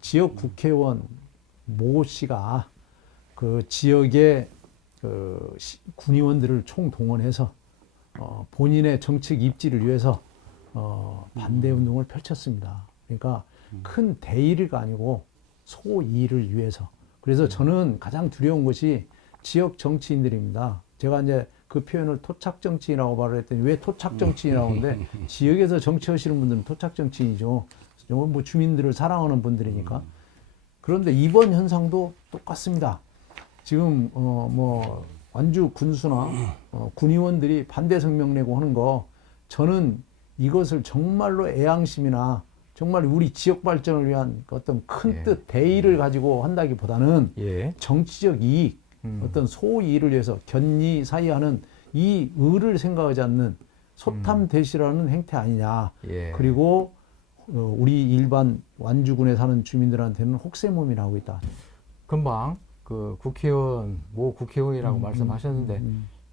지역 국회의원 모 씨가 그 지역의 그 군의원들을 총동원해서 본인의 정책 입지를 위해서 반대 운동을 펼쳤습니다. 그러니까 큰 대의가 아니고 소이를 위해서. 그래서 저는 가장 두려운 것이 지역 정치인들입니다. 제가 이제 그 표현을 토착 정치인이라고 말을 했더니 왜 토착 정치인이라고 하는데 지역에서 정치하시는 분들은 토착 정치인이죠. 뭐 주민들을 사랑하는 분들이니까. 그런데 이번 현상도 똑같습니다. 지금 뭐 완주 군수나 군의원들이 반대 성명 내고 하는 거 저는 이것을 정말로 애양심이나 정말 우리 지역 발전을 위한 어떤 큰 뜻, 대의를 가지고 한다기보다는 정치적 이익, 어떤 소이익을 위해서 견리 사이하는 이 의를 생각하지 않는 소탐대실하는 행태 아니냐. 그리고 우리 일반 완주군에 사는 주민들한테는 혹세무민이 하고 있다. 금방 그 국회의원, 모 국회의원이라고 말씀하셨는데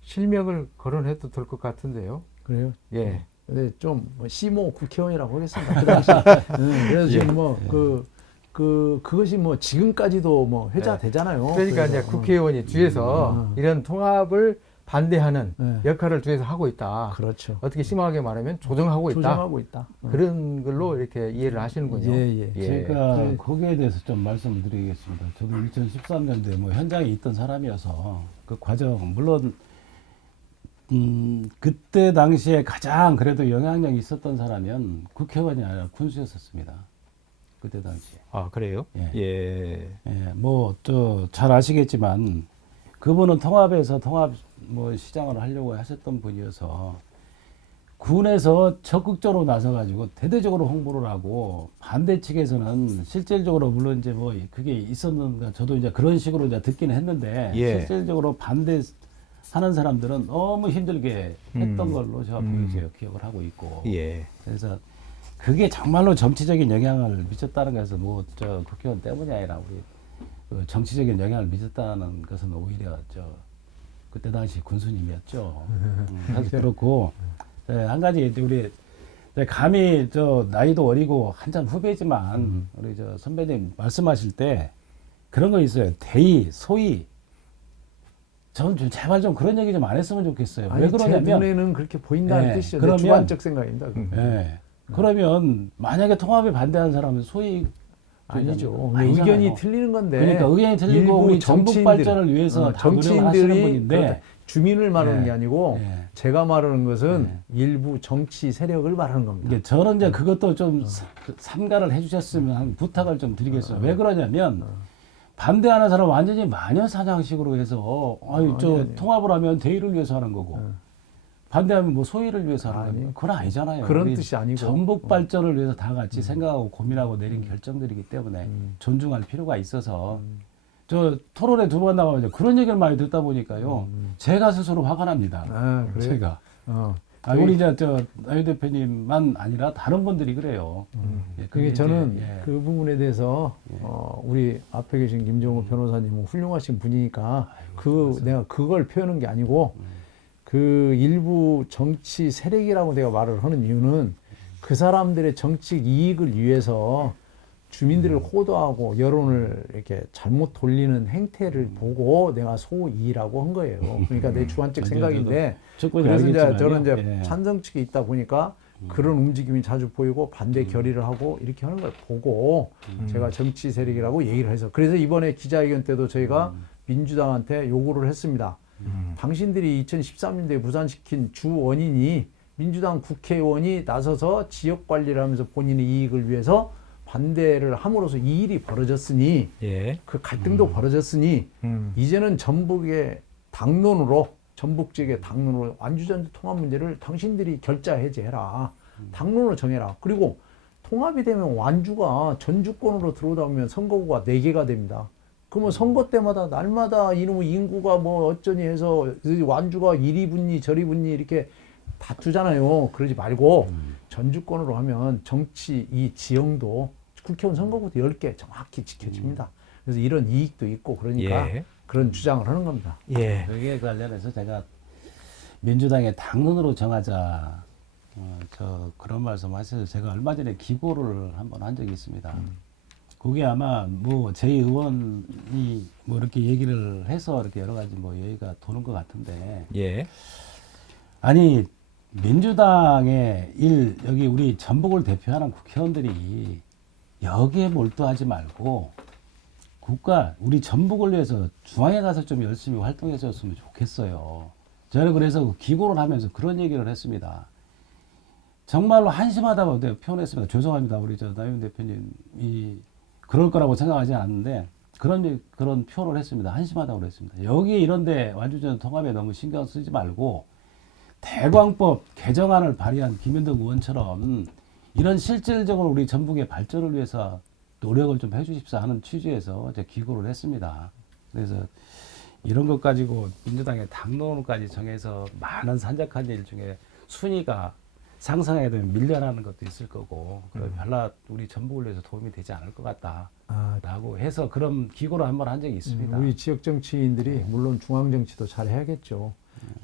실명을 거론해도 될 것 같은데요. 그래요? 예. 근데 좀 시모 국회의원이라고 하겠습니다. 그 당시. 그래서 지금 뭐 그것이 뭐 지금까지도 뭐 회자되잖아요. 그러니까 이제 국회의원이 뒤에서 이런 통합을 반대하는 역할을 뒤에서 하고 있다. 그렇죠. 어떻게 심하게 말하면 조정하고 있다. 조정하고 있다. 그런 걸로 이렇게 이해를 하시는군요. 제가 거기에 대해서 좀 말씀을 드리겠습니다. 저도 2013년도에 뭐 현장에 있던 사람이어서 그 과정 물론 그때 당시에 가장 그래도 영향력이 있었던 사람은 국회의원이 아니라 군수였었습니다. 그때 당시에. 아, 그래요? 뭐 잘 아시겠지만 그분은 통합에서 통합 뭐 시장을 하려고 하셨던 분이어서 군에서 적극적으로 나서가지고 대대적으로 홍보를 하고 반대 측에서는 실질적으로 물론 이제 뭐 그게 있었는가 저도 이제 그런 식으로 이제 듣기는 했는데 실질적으로 반대하는 사람들은 너무 힘들게 했던 걸로 제가 보여져요. 기억을 하고 있고. 그래서 그게 정말로 정치적인 영향을 미쳤다는 것은 뭐 국회의원 때문이 아니라 우리 그 정치적인 영향을 미쳤다는 것은 오히려 그때 당시 군수님이었죠. 사실 그렇고 한 가지 우리 감히 나이도 어리고 한참 후배지만 우리 선배님 말씀하실 때 그런 거 있어요. 대의, 소의. 저는 좀 제발 좀 그런 얘기 좀 안 했으면 좋겠어요. 아니, 왜 그러냐면 제 눈에는 그렇게 보인다는 뜻이죠. 그러면, 주관적 생각입니다. 그러면 만약에 통합에 반대하는 사람은 소위 아니죠. 의견이 틀리는 건데. 그러니까 의견이 틀리고 우리 전북 발전을 위해서 다 노력을 하시는 분인데 주민을 말하는 게 아니고 제가 말하는 것은 일부 정치 세력을 말하는 겁니다. 저는 이제 그것도 좀 삼가를 해주셨으면 하는 부탁을 좀 드리겠어요. 왜 그러냐면 반대하는 사람 완전히 마녀사냥식으로 해서 통합을 하면 대의를 위해서 하는 거고 반대하면 뭐 소위를 위해서 하는 거예요. 그건 아니잖아요. 그런 뜻이 아니고 전북 발전을 위해서 다 같이 생각하고 고민하고 내린 결정들이기 때문에 존중할 필요가 있어서 저 토론에 2번 나가면 그런 얘기를 많이 듣다 보니까요. 제가 스스로 화가 납니다. 제가. 우리 이제 나유 대표님만 아니라 다른 분들이 그래요. 그게 저는 그 부분에 대해서 우리 앞에 계신 김정우 변호사님은 훌륭하신 분이니까 내가 그걸 표현한 게 아니고 그 일부 정치 세력이라고 내가 말을 하는 이유는 그 사람들의 정치 이익을 위해서 주민들을 호도하고 여론을 이렇게 잘못 돌리는 행태를 보고 내가 소이라고 한 거예요. 그러니까 내 주관적 생각인데 그래서 이제 저는 이제 찬성 측에 있다 보니까 그런 움직임이 자주 보이고 반대 결의를 하고 이렇게 하는 걸 보고 제가 정치 세력이라고 얘기를 해서 그래서 이번에 기자회견 때도 저희가 민주당한테 요구를 했습니다. 당신들이 2013년도에 부산시킨 주 원인이 민주당 국회의원이 나서서 지역 관리를 하면서 본인의 이익을 위해서 반대를 함으로써 이 일이 벌어졌으니 그 갈등도 벌어졌으니 이제는 전북의 당론으로 전북 지역의 당론으로 완주전주 통합 문제를 당신들이 결자 해제해라. 당론으로 정해라. 그리고 통합이 되면 완주가 전주권으로 들어오다 보면 선거구가 4개가 됩니다. 그러면 선거 때마다 날마다 이놈의 인구가 뭐 어쩌니 해서 완주가 이리 붙니 저리 붙니 이렇게 다투잖아요. 그러지 말고 전주권으로 하면 정치 이 지형도 국회의원 선거구도 10개 정확히 지켜집니다. 그래서 이런 이익도 있고 그러니까 예. 그런 주장을 하는 겁니다. 예. 여기에 관련해서 제가 민주당의 당론으로 정하자 저 그런 말씀하셔서 제가 얼마 전에 기고를 한번 한 적이 있습니다. 그게 아마 뭐 제 의원이 뭐 이렇게 얘기를 해서 이렇게 여러 가지 뭐 얘기가 도는 것 같은데 예. 아니 민주당의 여기 우리 전북을 대표하는 국회의원들이 여기에 몰두하지 말고 우리 전북을 위해서 중앙에 가서 좀 열심히 활동했었으면 좋겠어요. 저는 그래서 기고를 하면서 그런 얘기를 했습니다. 정말로 한심하다고 표현했습니다. 죄송합니다. 우리 나윤 대표님이 그럴 거라고 생각하지 않았는데 그런 표현을 했습니다. 한심하다고 그랬습니다. 여기 이런데 완주전 통합에 너무 신경 쓰지 말고 대광법 개정안을 발의한 김현덕 의원처럼 이런 실질적으로 우리 전북의 발전을 위해서 노력을 좀 해주십사 하는 취지에서 제가 기고를 했습니다. 그래서 이런 것 가지고 민주당의 당론까지 정해서 많은 산적한 일 중에 순위가 상승하게 되면 밀려나는 것도 있을 거고 별로 우리 전북을 위해서 도움이 되지 않을 것 같다라고 해서 그런 기고를 한번 한 적이 있습니다. 우리 지역 정치인들이 물론 중앙 정치도 잘 해야겠죠.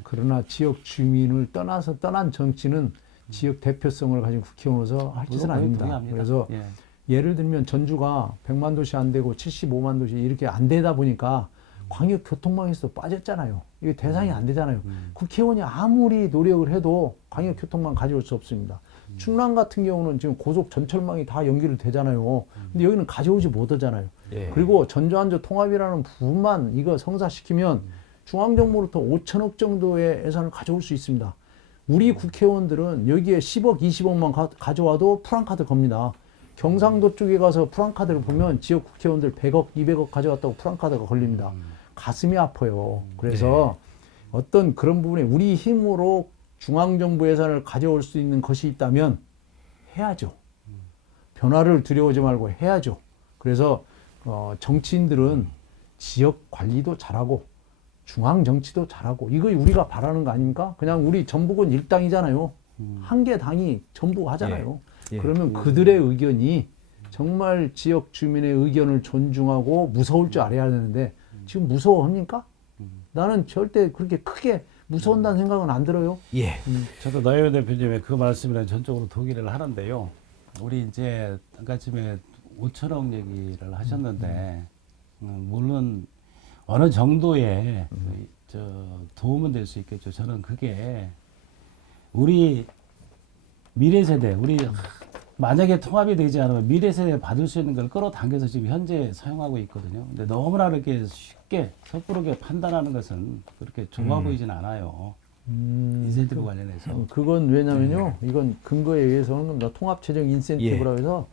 그러나 지역 주민을 떠난 정치는 지역 대표성을 가진 국회의원으로서 할 짓은 아닙니다. 동의합니다. 그래서 예. 예를 들면 전주가 100만 도시 안 되고 75만 도시 이렇게 안 되다 보니까 광역 교통망에서 빠졌잖아요. 이게 대상이 안 되잖아요. 국회의원이 아무리 노력을 해도 광역 교통망 가져올 수 없습니다. 충남 같은 경우는 지금 고속 전철망이 다 연결이 되잖아요. 근데 여기는 가져오지 못하잖아요. 예. 그리고 전주안주 통합이라는 부분만 이거 성사시키면 중앙정부로부터 5천억 정도의 예산을 가져올 수 있습니다. 우리 국회의원들은 여기에 10억, 20억만 가져와도 프랑카드 겁니다. 경상도 쪽에 가서 프랑카드를 보면 지역 국회의원들 100억, 200억 가져왔다고 프랑카드가 걸립니다. 가슴이 아파요. 그래서 어떤 그런 부분에 우리 힘으로 중앙정부 예산을 가져올 수 있는 것이 있다면 해야죠. 변화를 두려워하지 말고 해야죠. 그래서 정치인들은 지역 관리도 잘하고 중앙 정치도 잘하고 이거 우리가 바라는 거 아닙니까? 그냥 우리 전북은 일당이잖아요. 한 개 당이 전부 하잖아요. 예. 그러면 그들의 의견이 정말 지역 주민의 의견을 존중하고 무서울 줄 알아야 되는데 지금 무서워합니까? 나는 절대 그렇게 크게 무서운다는 생각은 안 들어요. 예. 저도 나윤 대표님의 그 말씀이랑 전적으로 동의를 하는데요. 우리 이제 아까쯤에 5천억 얘기를 하셨는데 물론 어느 정도의 도움은 될 수 있겠죠. 저는 그게 우리 미래 세대, 만약에 통합이 되지 않으면 미래 세대에 받을 수 있는 걸 끌어당겨서 지금 현재 사용하고 있거든요. 근데 너무나 이렇게 쉽게 섣부르게 판단하는 것은 그렇게 좋아 보이진 않아요. 인센티브 관련해서. 그건 왜냐면요. 이건 근거에 의해서 하는 겁니다. 통합재정 인센티브라고 해서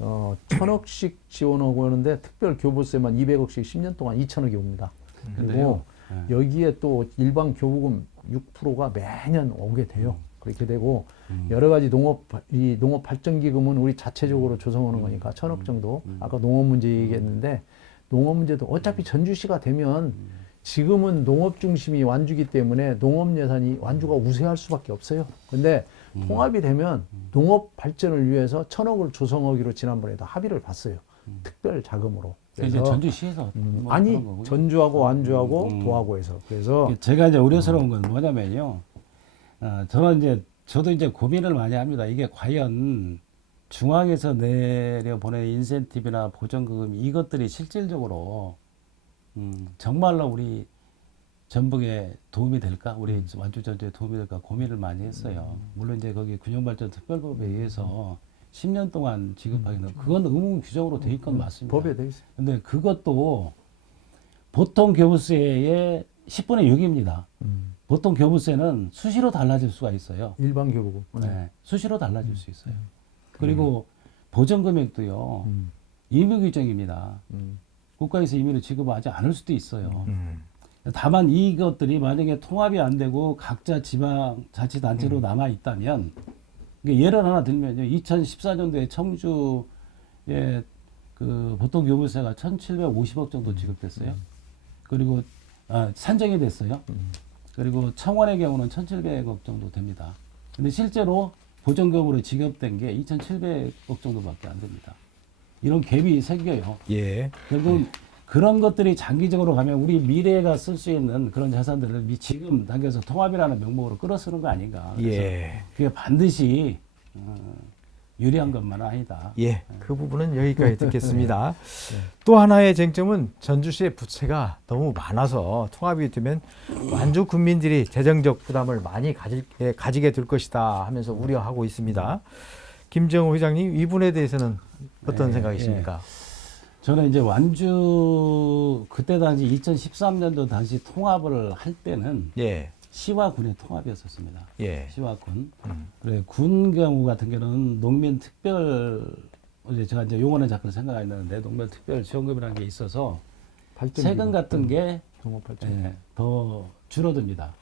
1,000억씩 지원하고 하는데 특별 교부세만 200억씩 10년 동안 2,000억이 옵니다. 그리고 여기에 또 일반 교부금 6%가 매년 오게 돼요. 그렇게 되고 여러 가지 농업 발전기금은 우리 자체적으로 조성하는 거니까 1,000억 정도. 아까 농업 문제 얘기했는데 농업 문제도 어차피 전주시가 되면 지금은 농업 중심이 완주기 때문에 농업 예산이 완주가 우세할 수밖에 없어요. 근데 통합이 되면 농업 발전을 위해서 1,000억을 조성하기로 지난번에도 합의를 봤어요. 특별 자금으로. 이제 전주시에서 아니 그런 거고요. 전주하고 완주하고 도하고 해서 그래서 제가 이제 우려스러운 건 뭐냐면요. 저도 이제 고민을 많이 합니다. 이게 과연 중앙에서 내려보낸 인센티브나 보전금 이것들이 실질적으로 정말로 우리 전북에 도움이 될까? 우리 완주 전주에 도움이 될까? 고민을 많이 했어요. 물론 이제 거기 균형발전 특별법에 의해서 10년 동안 지급하기는 그건 의무 규정으로 돼 있건 맞습니다. 법에 돼 있어요. 근데 그것도 보통 교부세의 10분의 6입니다. 보통 교부세는 수시로 달라질 수가 있어요. 일반 교부금. 네, 수시로 달라질 수 있어요. 그리고 보전 금액도요. 임의 규정입니다. 국가에서 임의로 지급하지 않을 수도 있어요. 다만 이것들이 만약에 통합이 안 되고 각자 지방 자치단체로 남아 있다면 예를 하나 들면요. 2014년도에 청주에 그 보통 교부세가 1,750억 정도 지급됐어요. 그리고 산정이 됐어요. 그리고 청원의 경우는 1,700억 정도 됩니다. 근데 실제로 보전금으로 지급된 게 2,700억 정도밖에 안 됩니다. 이런 갭이 생겨요. 예. 결국 그런 것들이 장기적으로 가면 우리 미래가 쓸 수 있는 그런 자산들을 지금 단계에서 통합이라는 명목으로 끌어쓰는 거 아닌가. 그래서 예. 그게 반드시 유리한 것만은 아니다. 예, 그 부분은 여기까지 듣겠습니다. 또 하나의 쟁점은 전주시의 부채가 너무 많아서 통합이 되면 완주 군민들이 재정적 부담을 많이 가지게 될 것이다 하면서 우려하고 있습니다. 김정우 회장님, 이 부분에 대해서는 어떤 생각이십니까? 저는 이제 완주 그때 당시 2013년도 당시 통합을 할 때는 예, 시와 군의 통합이었었습니다. 예, 시와 군. 그래 군 경우 같은 경우는 농민 특별 이제 제가 이제 용어는 자꾸 생각하는데 농민 특별 지원금이라는 게 있어서 세금 같은 게 더 줄어듭니다.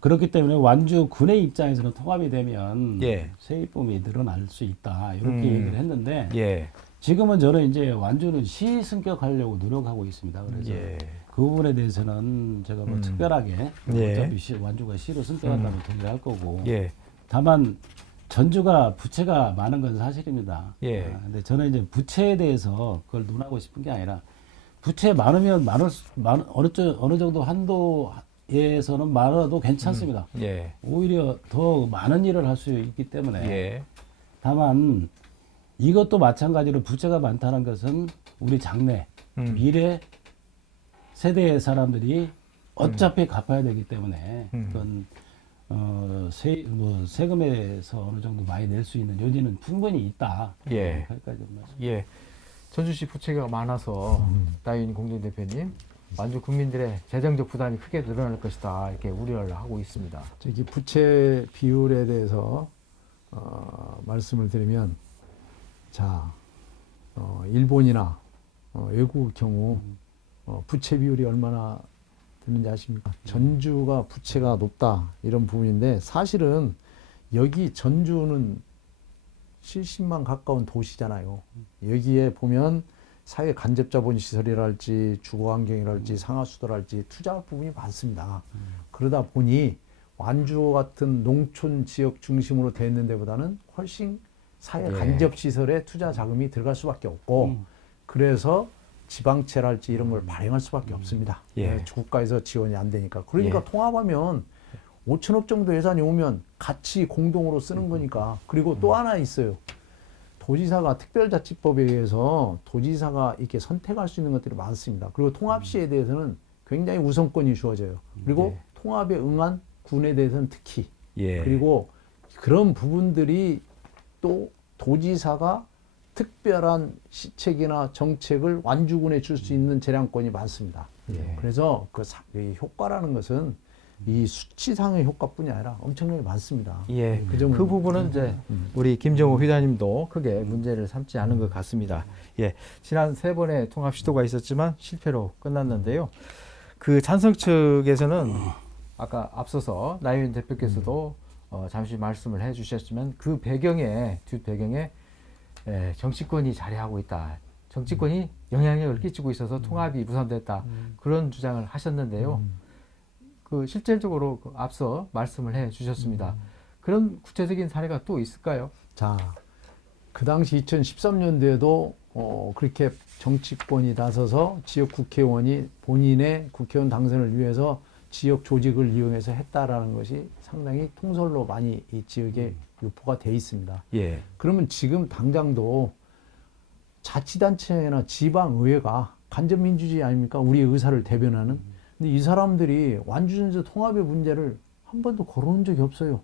그렇기 때문에 완주 군의 입장에서는 통합이 되면 예. 세입금이 늘어날 수 있다 이렇게 얘기를 했는데 예, 지금은 저는 이제 완주는 시 승격하려고 노력하고 있습니다. 그래서 예. 그 부분에 대해서는 제가 뭐 특별하게 예. 어차피 완주가 시로 승격한다면 동의를 할 거고 예, 다만 전주가 부채가 많은 건 사실입니다. 예. 근데 저는 이제 부채에 대해서 그걸 논하고 싶은 게 아니라 부채 많으면 어느 정도 한도에서는 많아도 괜찮습니다. 예, 오히려 더 많은 일을 할 수 있기 때문에 예, 다만 이것도 마찬가지로 부채가 많다는 것은 우리 장래 미래 세대의 사람들이 어차피 갚아야 되기 때문에 그건 세금에서 어느 정도 많이 낼 수 있는 여지는 충분히 있다. 예. 거기까지 말씀. 예. 전주시 부채가 많아서 나윤 공동대표님, 완주 국민들의 재정적 부담이 크게 늘어날 것이다 이렇게 우려를 하고 있습니다. 저기 부채 비율에 대해서 말씀을 드리면 자 일본이나 외국 경우 부채 비율이 얼마나 되는지 아십니까? 전주가 부채가 높다 이런 부분인데 사실은 여기 전주는 70만 가까운 도시잖아요. 여기에 보면 사회 간접자본 시설이랄지 주거환경이랄지 상하수도랄지 투자할 부분이 많습니다. 그러다 보니 완주 같은 농촌 지역 중심으로 돼 있는 데보다는 훨씬 사회 간접 시설에 투자 자금이 들어갈 수밖에 없고 그래서 지방채랄지 이런 걸 발행할 수밖에 없습니다. 예. 국가에서 지원이 안 되니까. 그러니까 예. 통합하면 5천억 정도 예산이 오면 같이 공동으로 쓰는 거니까. 그리고 또 하나 있어요. 도지사가 특별자치법에 의해서 도지사가 이렇게 선택할 수 있는 것들이 많습니다. 그리고 통합시에 대해서는 굉장히 우선권이 주어져요. 그리고 통합에 응한 군에 대해서는 특히. 예. 그리고 그런 부분들이 또 도지사가 특별한 시책이나 정책을 완주군에 줄 수 있는 재량권이 많습니다. 예. 그래서 이 효과라는 것은 이 수치상의 효과뿐이 아니라 엄청나게 많습니다. 예, 그 점은- 그 부분은 이제 우리 김정우 회장님도 크게 문제를 삼지 않은 것 같습니다. 예, 지난 3번의 통합 시도가 있었지만 실패로 끝났는데요. 그 찬성 측에서는 아까 앞서서 나윤 대표께서도 잠시 말씀을 해주셨지만 그 배경에 뒷배경에 정치권이 자리하고 있다. 정치권이 영향력을 끼치고 있어서 통합이 무산됐다. 그런 주장을 하셨는데요. 그 실질적으로 앞서 말씀을 해 주셨습니다. 그런 구체적인 사례가 또 있을까요? 자, 그 당시 2013년도에도 그렇게 정치권이 나서서 지역 국회의원이 본인의 국회의원 당선을 위해서 지역 조직을 이용해서 했다라는 것이 상당히 통설로 많이 이 지역에 유포가 돼 있습니다. 예, 그러면 지금 당장도 자치단체나 지방의회가 간접민주주의 아닙니까? 우리의 의사를 대변하는. 근데 이 사람들이 완주전세 통합의 문제를 한 번도 거론한 적이 없어요.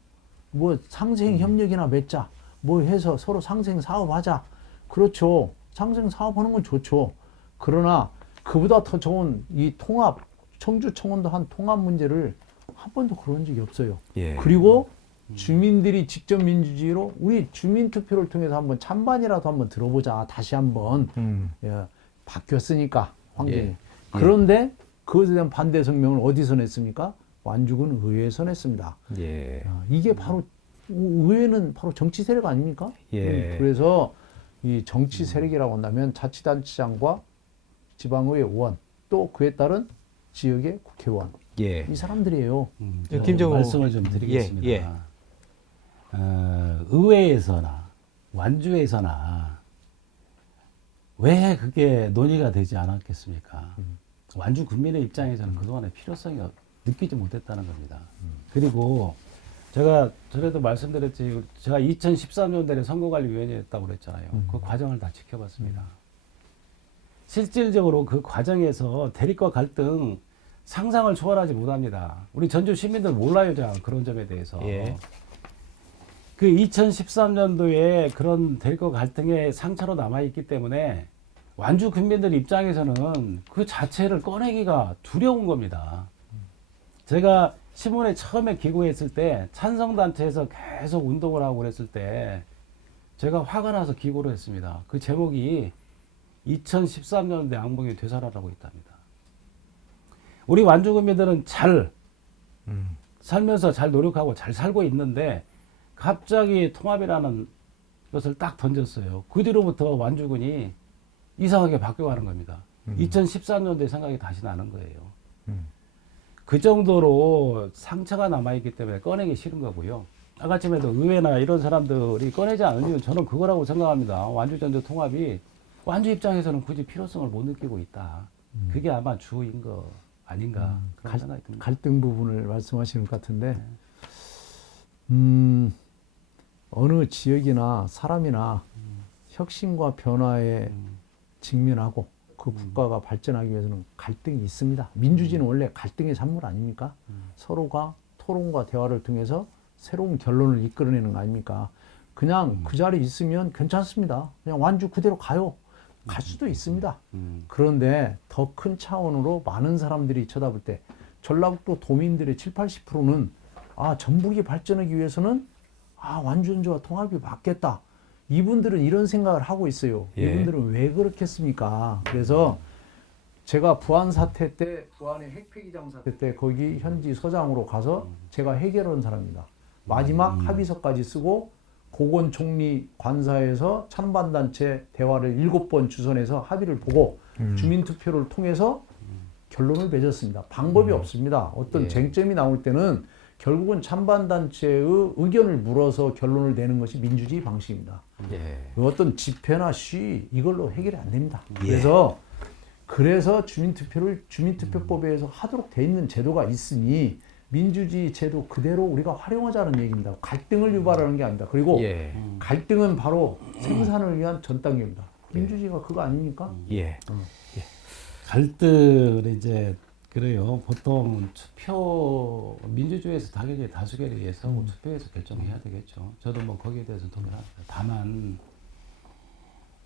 뭐 상생협력이나 맺자. 뭐 해서 서로 상생사업하자. 그렇죠. 상생사업하는 건 좋죠. 그러나 그보다 더 좋은 이 통합, 청주청원도 한 통합 문제를 한 번도 거론한 적이 없어요. 예. 그리고 주민들이 직접 민주주의로 우리 주민투표를 통해서 한번 찬반이라도 한번 들어보자. 다시 한번 예, 바뀌었으니까 환경이. 예. 그런데 그것에 대한 반대 성명을 어디서 냈습니까? 완주군 의회에서 냈습니다. 예, 이게 바로 의회는 바로 정치 세력 아닙니까? 예. 그래서 이 정치 세력이라고 한다면 자치단체장과 지방의회 의원 또 그에 따른 지역의 국회의원 예. 이 사람들이에요. 저 김정우 말씀을 좀 드리겠습니다. 예, 의회에서나 완주에서나 왜 그게 논의가 되지 않았겠습니까? 완주 군민의 입장에서는 그동안의 필요성이 느끼지 못했다는 겁니다. 그리고 제가 전에도 말씀드렸지, 제가 2013년도에 선거관리위원회였다고 그랬잖아요. 그 과정을 다 지켜봤습니다. 실질적으로 그 과정에서 대립과 갈등 상상을 초월하지 못합니다. 우리 전주 시민들 몰라요, 그런 점에 대해서. 예. 그 2013년도에 그런 대립과 갈등의 상처로 남아있기 때문에 완주 군민들 입장에서는 그 자체를 꺼내기가 두려운 겁니다. 제가 신문에 처음에 기고했을 때 찬성단체에서 계속 운동을 하고 그랬을 때 제가 화가 나서 기고를 했습니다. 그 제목이 2013년대 악몽이 되살아나고 있답니다. 우리 완주 군민들은 잘 살면서 잘 노력하고 잘 살고 있는데 갑자기 통합이라는 것을 딱 던졌어요. 그 뒤로부터 완주군이 이상하게 바뀌어가는 겁니다. 2013년도에 생각이 다시 나는 거예요. 그 정도로 상처가 남아있기 때문에 꺼내기 싫은 거고요. 아까쯤에도 의회나 이런 사람들이 꺼내지 않은 이유는 저는 그거라고 생각합니다. 완주전주 통합이 완주 입장에서는 굳이 필요성을 못 느끼고 있다. 그게 아마 주인 거 아닌가 그런 생각이 듭니다. 갈등 부분을 말씀하시는 것 같은데 어느 지역이나 사람이나 혁신과 변화에 직면하고 그 국가가 발전하기 위해서는 갈등이 있습니다. 민주주의는 원래 갈등의 산물 아닙니까? 서로가 토론과 대화를 통해서 새로운 결론을 이끌어내는 거 아닙니까? 그냥 그 자리에 있으면 괜찮습니다. 그냥 완주 그대로 가요. 갈 수도 있습니다. 그런데 더 큰 차원으로 많은 사람들이 쳐다볼 때 전라북도 도민들의 70~80%는 전북이 발전하기 위해서는 완주전주와 통합이 맞겠다. 이분들은 이런 생각을 하고 있어요. 예. 이분들은 왜 그렇겠습니까? 그래서 제가 부안 사태 때, 부안의 핵폐기장 사태 때 거기 현지 서장으로 가서 제가 해결한 사람입니다. 마지막 합의서까지 쓰고 고건 총리 관사에서 찬반단체 대화를 7번 주선해서 합의를 보고 주민투표를 통해서 결론을 맺었습니다. 방법이 없습니다. 어떤 예. 쟁점이 나올 때는 결국은 찬반단체의 의견을 물어서 결론을 내는 것이 민주주의 방식입니다. 예. 어떤 집회나 시위 이걸로 해결이 안 됩니다. 예. 그래서 주민투표를 주민투표법에 서 하도록 돼 있는 제도가 있으니 민주주의 제도 그대로 우리가 활용하자는 얘기입니다. 갈등을 유발하는 게 아닙니다. 그리고 예. 갈등은 바로 생산을 위한 전 단계입니다. 민주주의가 그거 아닙니까? 예. 갈등은 이제 그래요. 보통 투표 민주주의에서 당연히 다수결에 의해서 투표에서 결정해야 되겠죠. 저도 뭐 거기에 대해서 동의합니다. 다만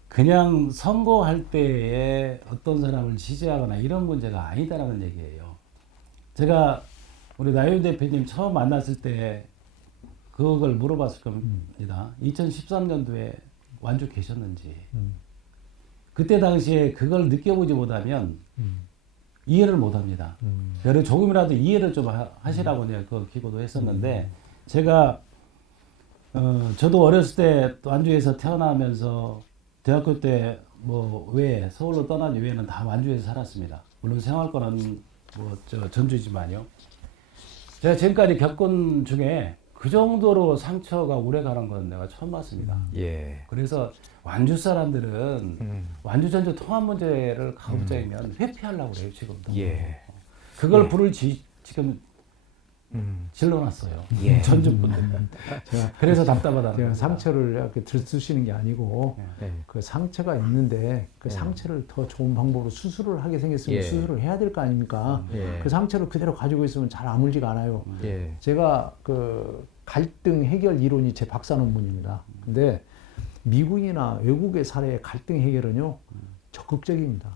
그냥 선거할 때에 어떤 사람을 지지하거나 이런 문제가 아니다라는 얘기예요. 제가 우리 나윤 대표님 처음 만났을 때 그걸 물어봤을 겁니다. 2013년도에 완주 계셨는지. 그때 당시에 그걸 느껴보지 못하면 이해를 못합니다. 그래서 조금이라도 이해를 좀 하시라고 내가 그 기고도 했었는데 제가 저도 어렸을 때 완주에서 태어나면서 대학교 때 뭐 외에 서울로 떠난 이후에는 다 완주에서 살았습니다. 물론 생활권은 뭐 전주지만요. 제가 지금까지 겪은 중에 그 정도로 상처가 오래 가는 건 내가 처음 봤습니다. 예. 그래서 완주 사람들은 완주 전주 통합 문제를 가급적이면 회피하려고 그래요, 지금도. 예. 그걸 불을 지금 질러놨어요. 예. 전주 분들. 그래서 답답하다. 제가 상처를 이렇게 들쑤시는 게 아니고 예. 그 상처가 있는데 그 상처를 더 좋은 방법으로 수술을 하게 생겼으면 예. 수술을 해야 될 거 아닙니까? 예. 그 상처를 그대로 가지고 있으면 잘 아물지가 않아요. 예. 제가 그 갈등 해결 이론이 제 박사 논문입니다. 근데 미국이나 외국의 사례의 갈등 해결은요 적극적입니다.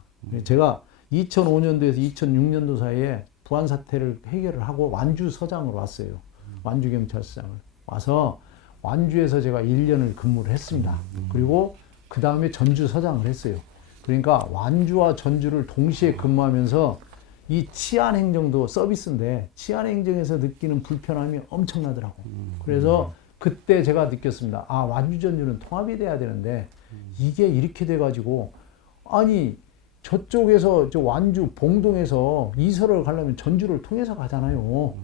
제가 2005년도에서 2006년도 사이에 부안 사태를 해결을 하고 완주 서장으로 왔어요. 완주 경찰서장을 와서 완주에서 제가 1년을 근무를 했습니다. 그리고 그 다음에 전주 서장을 했어요. 그러니까 완주와 전주를 동시에 근무하면서 이 치안 행정도 서비스인데 치안 행정에서 느끼는 불편함이 엄청나더라고. 그래서 그때 제가 느꼈습니다. 완주 전주는 통합이 돼야 되는데 이게 이렇게 돼가지고 아니 저쪽에서 저 완주 봉동에서 이설을 가려면 전주를 통해서 가잖아요.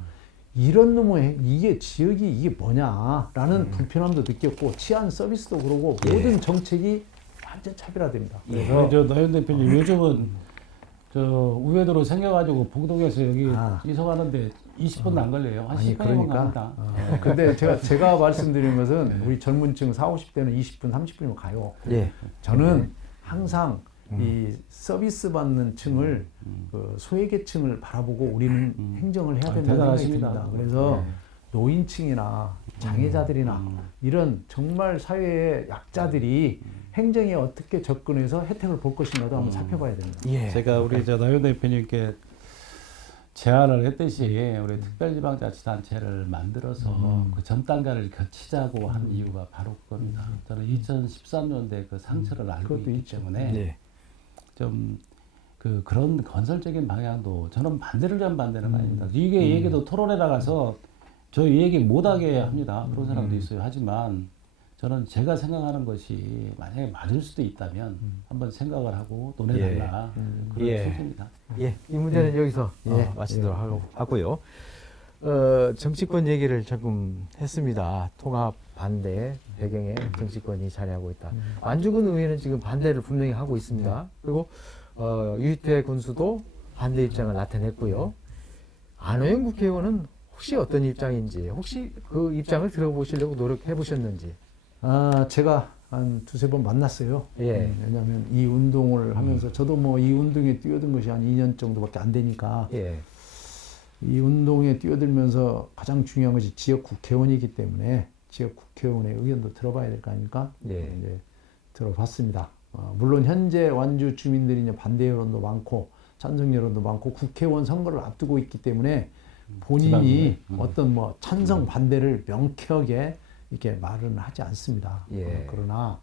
이런 놈의 이게 지역이 이게 뭐냐라는 불편함도 느꼈고 치안 서비스도 그러고 예. 모든 정책이 완전 차별화됩니다. 그래서 저 나연 대표님 요즘은 저 우회도로 생겨가지고 봉동에서 여기 이서 가는데 20분도 안 걸려요. 한 아니 10분이면 그러니까 갑니다. 근데 제가 말씀드린 것은 우리 젊은층 40, 50대는 20분, 30분이면 가요. 예. 저는 항상 이 서비스 받는 층을 그 소외계층을 바라보고 우리는 행정을 해야 된다는 생각이 대단하십니다. 듭니다. 그래서 노인층이나 장애자들이나 이런 정말 사회의 약자들이 행정에 어떻게 접근해서 혜택을 볼 것인가도 한번 살펴봐야 됩니다. 예. 제가 우리 저 나연 대표님께 제안을 했듯이 우리 특별지방자치단체를 만들어서 그 전 단계를 거치자고 한 이유가 바로 그겁니다. 저는 2013년대 그 상처를 알고 그것도 있기 있죠. 때문에 네. 좀 그런 건설적인 방향도 저는 반대는 아닙니다. 이게 얘기도 토론회 나가서 저 얘기 못하게 합니다. 그런 사람도 있어요. 하지만 저는 제가 생각하는 것이 만약에 맞을 수도 있다면 한번 생각을 하고 논해달라 그런 예. 취지입니다. 예, 이 문제는 여기서 마치도록 하고요. 정치권 얘기를 조금 했습니다. 통합 반대 배경에 정치권이 자리하고 있다. 완주군 의회는 지금 반대를 분명히 하고 있습니다. 그리고 유희태 군수도 반대 입장을 나타냈고요. 안호영 국회의원은 혹시 어떤 입장인지, 혹시 그 입장을 들어보시려고 노력해 보셨는지. 제가 한 두세 번 만났어요. 예. 왜냐하면 이 운동을 하면서 저도 뭐 이 운동에 뛰어든 것이 한 2년 정도밖에 안 되니까 예. 이 운동에 뛰어들면서 가장 중요한 것이 지역 국회의원이기 때문에 지역 국회의원의 의견도 들어봐야 될 거 아닙니까? 예. 이제 들어봤습니다. 물론 현재 완주 주민들이 이제 반대 여론도 많고 찬성 여론도 많고 국회의원 선거를 앞두고 있기 때문에 본인이 어떤 뭐 찬성 반대를 명쾌하게 이렇게 말은 하지 않습니다. 예. 그러나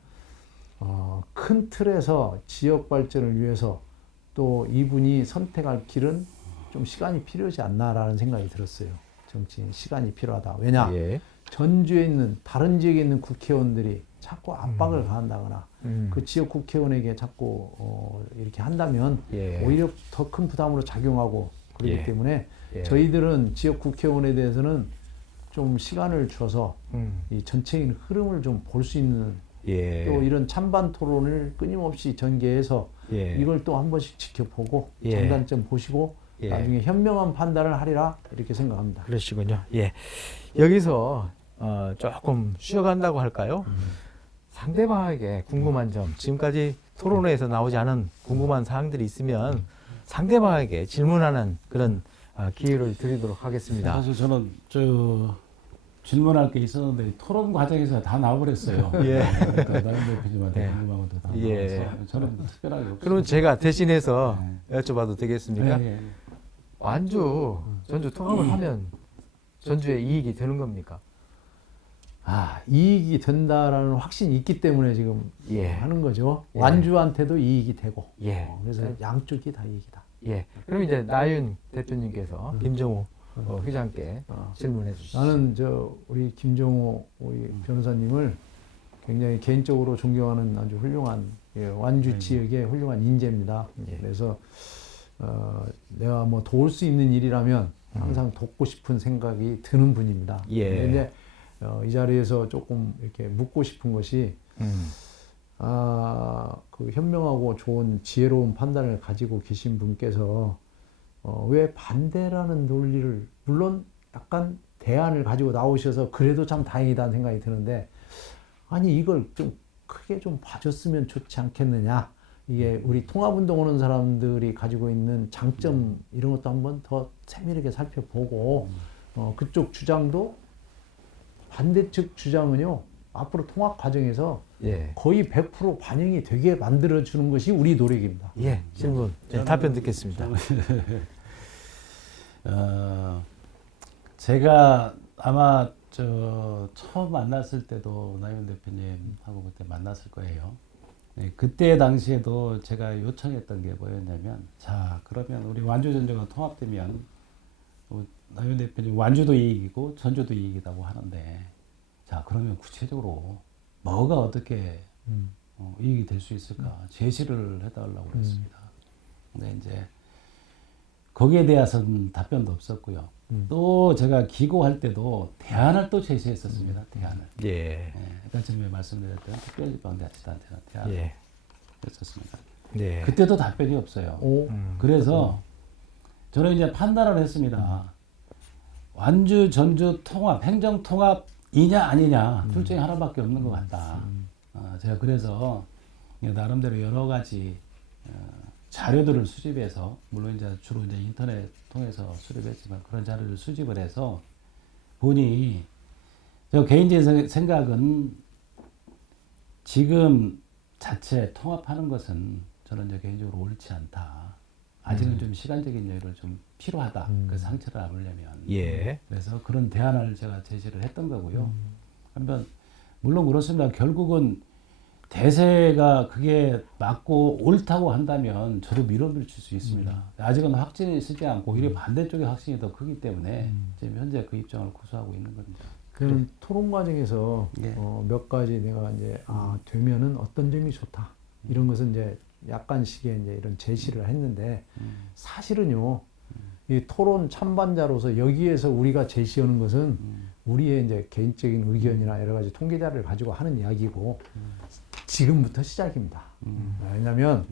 큰 틀에서 지역 발전을 위해서 또 이분이 선택할 길은 좀 시간이 필요하지 않나라는 생각이 들었어요. 정치인 시간이 필요하다. 왜냐? 예. 전주에 있는 다른 지역에 있는 국회의원들이 자꾸 압박을 가한다거나 그 지역 국회의원에게 자꾸 이렇게 한다면 예. 오히려 더 큰 부담으로 작용하고 그렇기 예. 때문에 예. 저희들은 지역 국회의원에 대해서는 좀 시간을 줘서 음. 이 전체적인 흐름을 좀 볼 수 있는 예. 또 이런 찬반 토론을 끊임없이 전개해서 예. 이걸 또 한 번씩 지켜보고 예. 장단점 보시고 예. 나중에 현명한 판단을 하리라 이렇게 생각합니다. 그러시군요. 예. 여기서 조금 쉬어간다고 할까요? 상대방에게 궁금한 점, 지금까지 토론회에서 나오지 않은 궁금한 사항들이 있으면 상대방에게 질문하는 그런 기회를 드리도록 하겠습니다. 사실 저는 저 질문할 게 있었는데 토론 과정에서 다 나와버렸어요. 예. 그러니까 나연 대표님한테 네. 궁금한 것도 다 예. 나와서 저는 뭐 특별하게 없어요. 그럼 제가 대신해서 여쭤봐도 되겠습니까? 예, 예. 완주, 전주 통합을 하면 전주에 이익이 되는 겁니까? 이익이 된다라는 확신이 있기 때문에 지금 예. 하는 거죠. 예. 완주한테도 이익이 되고 예. 그래서 양쪽이 다 이익이다. 예. 그럼 이제 나윤 대표님께서 김정우 회장께 질문해 주시죠. 나는 우리 김정호 우리 변호사님을 굉장히 개인적으로 존경하는 아주 훌륭한 완주 지역의 훌륭한 인재입니다. 예. 그래서 내가 뭐 도울 수 있는 일이라면 항상 돕고 싶은 생각이 드는 분입니다. 예. 근데 이제 이 자리에서 조금 이렇게 묻고 싶은 것이 그 현명하고 좋은 지혜로운 판단을 가지고 계신 분께서 왜 반대라는 논리를 물론 약간 대안을 가지고 나오셔서 그래도 참 다행이다는 생각이 드는데 아니 이걸 좀 크게 좀 봐줬으면 좋지 않겠느냐 이게 우리 통합운동 오는 사람들이 가지고 있는 장점 이런 것도 한번 더 세밀하게 살펴보고 그쪽 주장도 반대측 주장은요 앞으로 통합 과정에서 예. 거의 100% 반영이 되게 만들어주는 것이 우리 노력입니다. 예. 질문. 답변 듣겠습니다. 제가 아마 처음 만났을 때도 나윤 대표님하고 그때 만났을 거예요. 네, 그때 당시에도 제가 요청했던 게 뭐였냐면, 자 그러면 우리 완주 전주가 통합되면 나윤 대표님 완주도 이익이고 전주도 이익이라고 하는데, 자 그러면 구체적으로 뭐가 어떻게 이익이 될 수 있을까 제시를 해달라고 그랬습니다. 근데 이제 거기에 대해서는 답변도 없었고요. 또 제가 기고할 때도 대안을 또 제시했었습니다. 대안을. 예. 아까 전에 말씀드렸던 특별지방자치단체는 대안을 예. 했었습니다. 네. 그때도 답변이 없어요. 오. 그래서 저는 이제 판단을 했습니다. 완주 전주 통합, 행정 통합이냐 아니냐 둘 중에 하나밖에 없는 것 같다. 제가 그래서 나름대로 여러 가지 자료들을 수집해서 물론 이제 주로 이제 인터넷 통해서 수집했지만 그런 자료를 수집을 해서 보니 저 개인적인 생각은 지금 자체 통합하는 것은 저는 이제 개인적으로 옳지 않다. 아직은 좀 시간적인 여유를 좀 필요하다. 그 상처를 안으려면. 예. 그래서 그런 대안을 제가 제시를 했던 거고요. 한번 물론 그렇습니다. 결국은 대세가 그게 맞고 옳다고 한다면 저도 밀어붙일 수 있습니다. 아직은 확신이 쓰지 않고 오히려 반대쪽의 확신이 더 크기 때문에 지금 현재 그 입장을 고수하고 있는 겁니다. 그럼 토론 과정에서 예. 몇 가지 내가 이제 되면은 어떤 점이 좋다 이런 것은 이제 약간씩의 이제 이런 제시를 했는데 사실은요 이 토론 참반자로서 여기에서 우리가 제시하는 것은 우리의 이제 개인적인 의견이나 여러 가지 통계 자료를 가지고 하는 이야기고 지금부터 시작입니다. 왜냐하면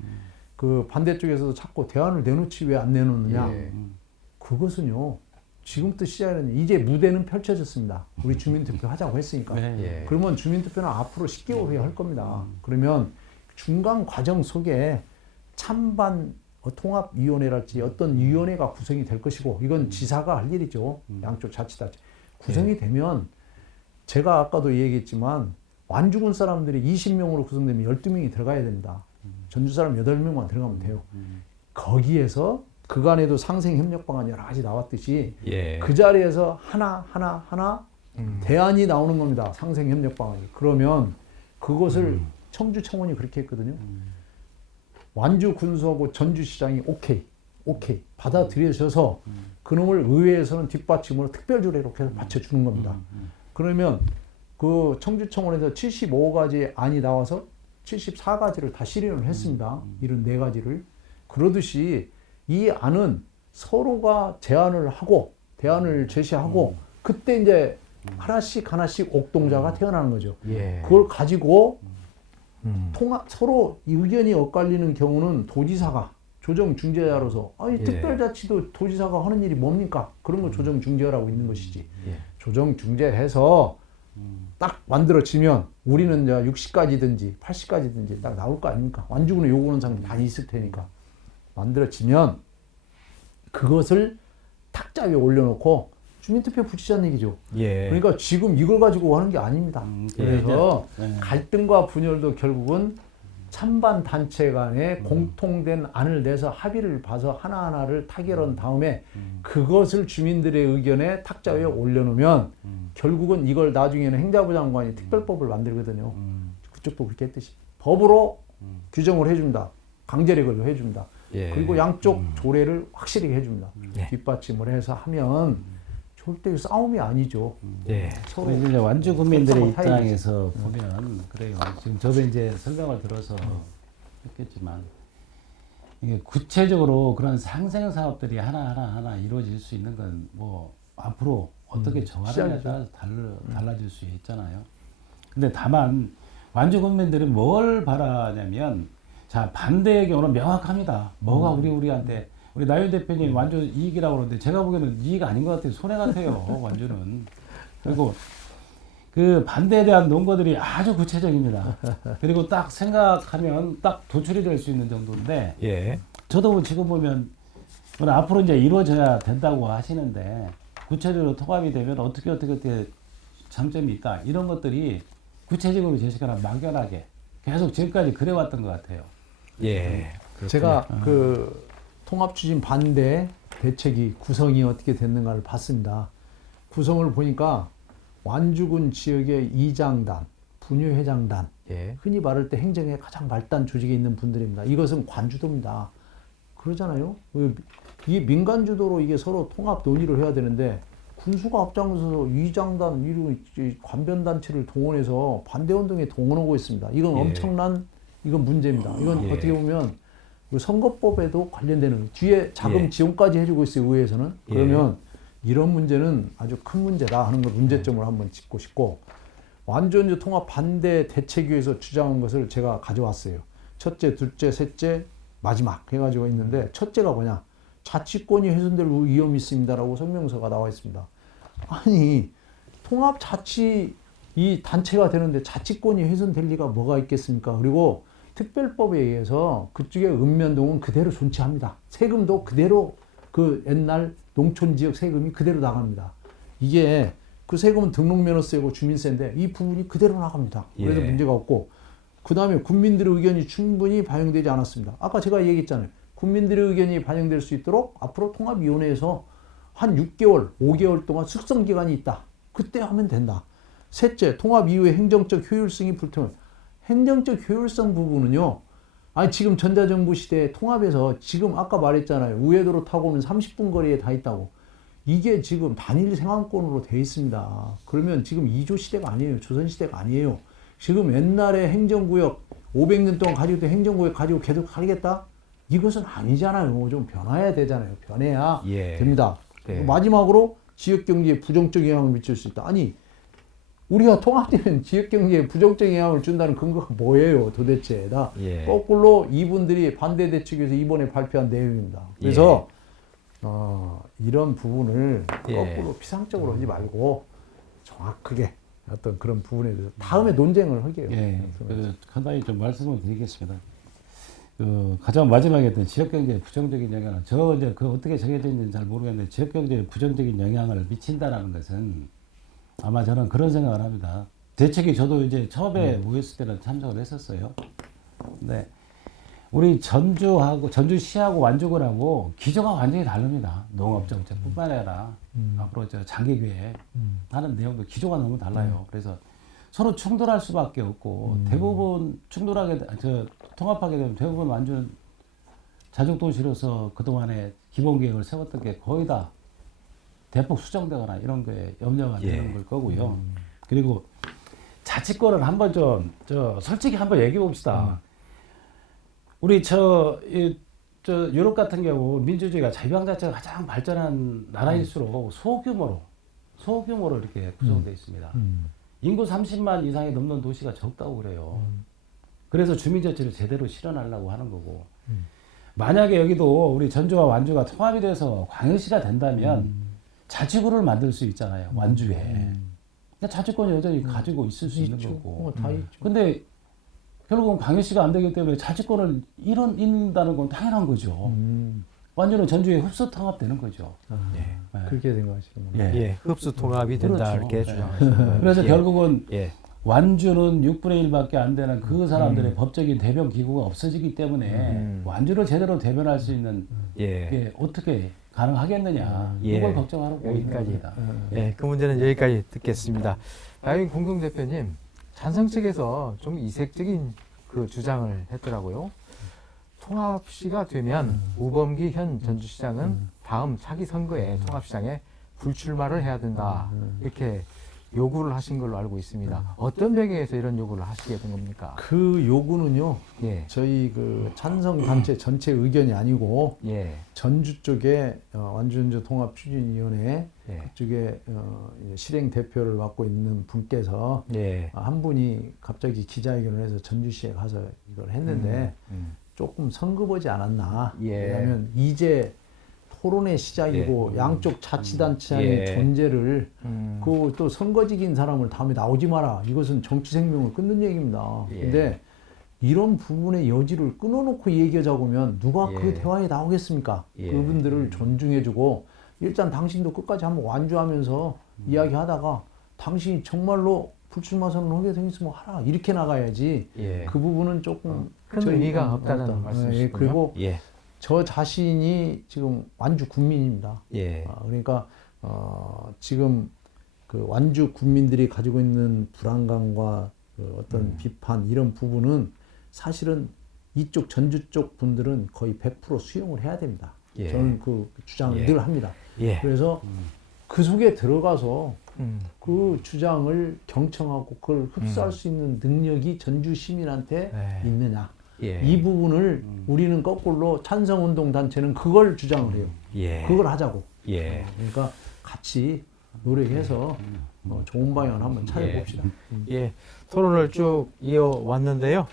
그 반대쪽에서도 자꾸 대안을 내놓지 왜 안 내놓느냐 예. 그것은요 지금부터 시작은 이제 무대는 펼쳐졌습니다. 우리 주민투표 하자고 했으니까. 예. 그러면 주민투표는 앞으로 10개월 후에 할 겁니다. 그러면 중간 과정 속에 찬반 통합위원회랄지 어떤 위원회가 구성이 될 것이고 이건 지사가 할 일이죠. 양쪽 자치단체. 구성이 되면 제가 아까도 얘기했지만 완주군 사람들이 20명으로 구성되면 12명이 들어가야 됩니다. 전주 사람 8명만 들어가면 돼요. 거기에서 그간에도 상생협력 방안 여러 가지 나왔듯이 예. 그 자리에서 하나 대안이 나오는 겁니다. 상생협력 방안이. 그러면 그것을 청주청원이 그렇게 했거든요. 완주 군수하고 전주시장이 오케이 받아들여져서 그놈을 의회에서는 뒷받침으로 특별조례로 계속 받쳐주는 겁니다. 그러면 그 청주청원에서 75가지 안이 나와서 74가지를 다 실현을 했습니다. 이런 4가지를. 그러듯이 이 안은 서로가 제안을 하고 대안을 제시하고 그때 이제 하나씩 옥동자가 태어나는 거죠. 예. 그걸 가지고 서로 의견이 엇갈리는 경우는 도지사가 조정 중재자로서 아니 예. 특별자치도 도지사가 하는 일이 뭡니까? 그런 걸 조정 중재하라고 있는 것이지. 예. 조정 중재해서 딱 만들어지면 우리는 이제 60가지든지 80가지든지 딱 나올 거 아닙니까? 완주군에 요구하는 사람 많이 있을 테니까 만들어지면 그것을 탁자 위에 올려놓고 주민투표 붙이자는 얘기죠. 예. 그러니까 지금 이걸 가지고 하는 게 아닙니다. 그래서 갈등과 분열도 결국은 찬반 단체 간에 공통된 안을 내서 합의를 봐서 하나하나를 타결한 다음에 그것을 주민들의 의견에 탁자 위에 올려놓으면 결국은 이걸 나중에는 행자부 장관이 특별법을 만들거든요. 그쪽도 그렇게 했듯이 법으로 규정을 해줍니다. 강제력을 해줍니다. 예. 그리고 양쪽 조례를 확실히 해줍니다. 예. 뒷받침을 해서 하면 절대 싸움이 아니죠. 예. 서로 이제 완주 국민들의 협상을 타이지. 입장에서 보면 그래요. 지금 저도 이제 설명을 들어서 했겠지만 이게 구체적으로 그런 상생 사업들이 하나 이루어질 수 있는 건 뭐 앞으로 어떻게 정하느냐에 따라서 달라질 수 있잖아요. 근데 다만 완주 국민들이 뭘 바라냐면 자 반대의 경우는 명확합니다. 뭐가 우리한테 우리 나윤 대표님 완주 이익이라고 그러는데 제가 보기에는 이익 아닌 것 같아요. 손해 같아요. 완주는. 그리고 그 반대에 대한 논거들이 아주 구체적입니다. 그리고 딱 생각하면 딱 도출이 될 수 있는 정도인데 예. 저도 지금 보면 앞으로 이제 이루어져야 된다고 하시는데 구체적으로 통합이 되면 어떻게 장점이 있다. 이런 것들이 구체적으로 제시가 막연하게 계속 지금까지 그래왔던 것 같아요. 예. 제가 그 통합 추진 반대 대책이 구성이 어떻게 됐는가를 봤습니다. 구성을 보니까 완주군 지역의 이장단, 분유회장단, 예. 흔히 말할 때 행정의 가장 말단 조직에 있는 분들입니다. 이것은 관주도입니다. 그러잖아요. 이게 민간주도로 이게 서로 통합 논의를 해야 되는데 군수가 앞장서서 이장단, 관변단체를 동원해서 반대운동에 동원하고 있습니다. 이건 예. 엄청난 이건 문제입니다. 이건 예. 어떻게 보면 그 선거법에도 관련되는 거예요. 뒤에 자금 예. 지원까지 해주고 있어요, 의회에서는. 그러면 이런 문제는 아주 큰 문제다 하는 걸 문제점을 한번 짚고 싶고, 완주원주 통합 반대 대책위에서 주장한 것을 제가 가져왔어요. 첫째, 둘째, 셋째, 마지막 해가지고 있는데, 첫째가 뭐냐? 자치권이 훼손될 위험이 있습니다라고 성명서가 나와 있습니다. 아니, 통합 자치 이 단체가 되는데 자치권이 훼손될 리가 뭐가 있겠습니까? 그리고 특별법에 의해서 그쪽의 읍면동은 그대로 존치합니다. 세금도 그대로 그 옛날 농촌지역 세금이 그대로 나갑니다. 이게 그 세금은 등록면허세고 주민세인데 이 부분이 그대로 나갑니다. 그래서 예. 문제가 없고, 그 다음에 국민들의 의견이 충분히 반영되지 않았습니다. 아까 제가 얘기했잖아요. 국민들의 의견이 반영될 수 있도록 앞으로 통합위원회에서 한 6개월, 5개월 동안 숙성기간이 있다. 그때 하면 된다. 셋째, 통합 이후에 행정적 효율성이 불투명. 행정적 효율성 부분은요. 아니 지금 전자정부 시대에 통합해서 지금 아까 말했잖아요. 우회도로 타고 오면 30분 거리에 다 있다고. 이게 지금 단일 생활권으로 돼 있습니다. 그러면 지금 2조 시대가 아니에요. 조선 시대가 아니에요. 지금 옛날에 행정구역 500년 동안 가지고 있던 행정구역 가지고 계속 살겠다? 이것은 아니잖아요. 좀 변화해야 되잖아요. 변해야 예. 됩니다. 네. 마지막으로 지역경제에 부정적 영향을 미칠 수 있다. 아니 우리가 통합되면 지역경제에 부정적 영향을 준다는 근거가 뭐예요 도대체. 다 예. 거꾸로 이분들이 반대 대책에서 이번에 발표한 내용입니다. 그래서 이런 부분을 예. 거꾸로 피상적으로 하지 말고 정확하게 어떤 그런 부분에 대해서 다음에 논쟁을 하게요. 예, 간단히 좀 말씀을 드리겠습니다. 가장 마지막에 했던 지역경제에 부정적인 영향은 저 이제 그 어떻게 정해져 있는지 잘 모르겠는데 지역경제에 부정적인 영향을 미친다라는 것은 아마 저는 그런 생각을 합니다. 대책이 저도 이제 처음에 모였을 때는 참석을 했었어요. 근데 우리 전주시하고 완주군하고 기조가 완전히 다릅니다. 농업정책뿐만 아니라 앞으로 저 장기계획 하는 내용도 기조가 너무 달라요. 그래서 서로 충돌할 수밖에 없고 대부분 통합하게 되면 대부분 완주는 자족도시로서 그동안에 기본계획을 세웠던 게 거의 다 대폭 수정되거나 이런 거에 염려가 되는 걸 거고요. 그리고 자치권을 한번 솔직히 한번 얘기해 봅시다. 우리 유럽 같은 경우 민주주의가 자유항자체가 가장 발전한 나라일수록 소규모로 이렇게 구성되어 있습니다. 인구 30만 이상이 넘는 도시가 적다고 그래요. 그래서 주민자치를 제대로 실현하려고 하는 거고. 만약에 여기도 우리 전주와 완주가 통합이 돼서 광역시가 된다면 자치구를 만들 수 있잖아요. 완주에. 근데 자치권 여전히 가지고 있을 수 있는 거고. 다 있죠. 근데 결국은 광역시가 안 되기 때문에 자치권을 잃는다는 건 당연한 거죠. 완주는 전주에 흡수 통합되는 거죠. 네. 그렇게 생각하시는군요. 예, 흡수 통합이 된다 그렇죠. 이렇게 네. 주장하시는 거예요. 그래서 예. 결국은 예. 완주는 6분의 1밖에 안 되는 그 사람들의 법적인 대변 기구가 없어지기 때문에 완주를 제대로 대변할 수 있는 예. 게 어떻게 가능하겠느냐 예. 이걸 걱정하고 있는 여기까지. 겁니다. 예, 그 문제는 여기까지 듣겠습니다. 나윤 공동대표님, 찬성 측에서 좀 이색적인 그 주장을 했더라고요. 통합시가 되면 우범기 현 전주시장은 다음 차기 선거에 통합시장에 불출마를 해야 된다. 이렇게 요구를 하신 걸로 알고 있습니다. 어떤 배경에서 이런 요구를 하시게 된 겁니까? 그 요구는요. 예. 저희 그 찬성 단체 전체 의견이 아니고 예. 전주 쪽에 완주전주 통합추진위원회 예. 쪽에 실행 대표를 맡고 있는 분께서 예. 한 분이 갑자기 기자회견을 해서 전주시에 가서 이걸 했는데 조금 성급하지 않았나. 예. 왜냐하면 이제 토론의 시작이고 양쪽 자치단체의 예. 존재를 그 또 선거직인 사람을 다음에 나오지 마라. 이것은 정치 생명을 끊는 얘기입니다. 예. 근데 이런 부분의 여지를 끊어놓고 얘기하자고 하면 누가 예. 그 대화에 나오겠습니까? 예. 그분들을 존중해주고 일단 당신도 끝까지 한번 완주하면서 이야기하다가 당신이 정말로 불출마 선언하게 생겼으면 하라. 이렇게 나가야지. 예. 그 부분은 조금 큰 저희- 의미가 없다는 예, 말씀이시군요. 그리고 예. 저 자신이 지금 완주 군민입니다. 예. 그러니까 지금 그 완주 군민들이 가지고 있는 불안감과 그 어떤 비판 이런 부분은 사실은 이쪽 전주 쪽 분들은 거의 100% 수용을 해야 됩니다. 예. 저는 그 주장을 예. 늘 합니다. 예. 그래서 그 속에 들어가서 음. 그 주장을 경청하고 그걸 흡수할 수 있는 능력이 전주 시민한테 네. 있느냐. 예. 이 부분을 우리는 거꾸로 찬성운동단체는 그걸 주장을 해요. 예. 그걸 하자고. 예. 그러니까 같이 노력해서 좋은 방향을 한번 찾아봅시다. 예. 토론을 쭉 이어왔는데요.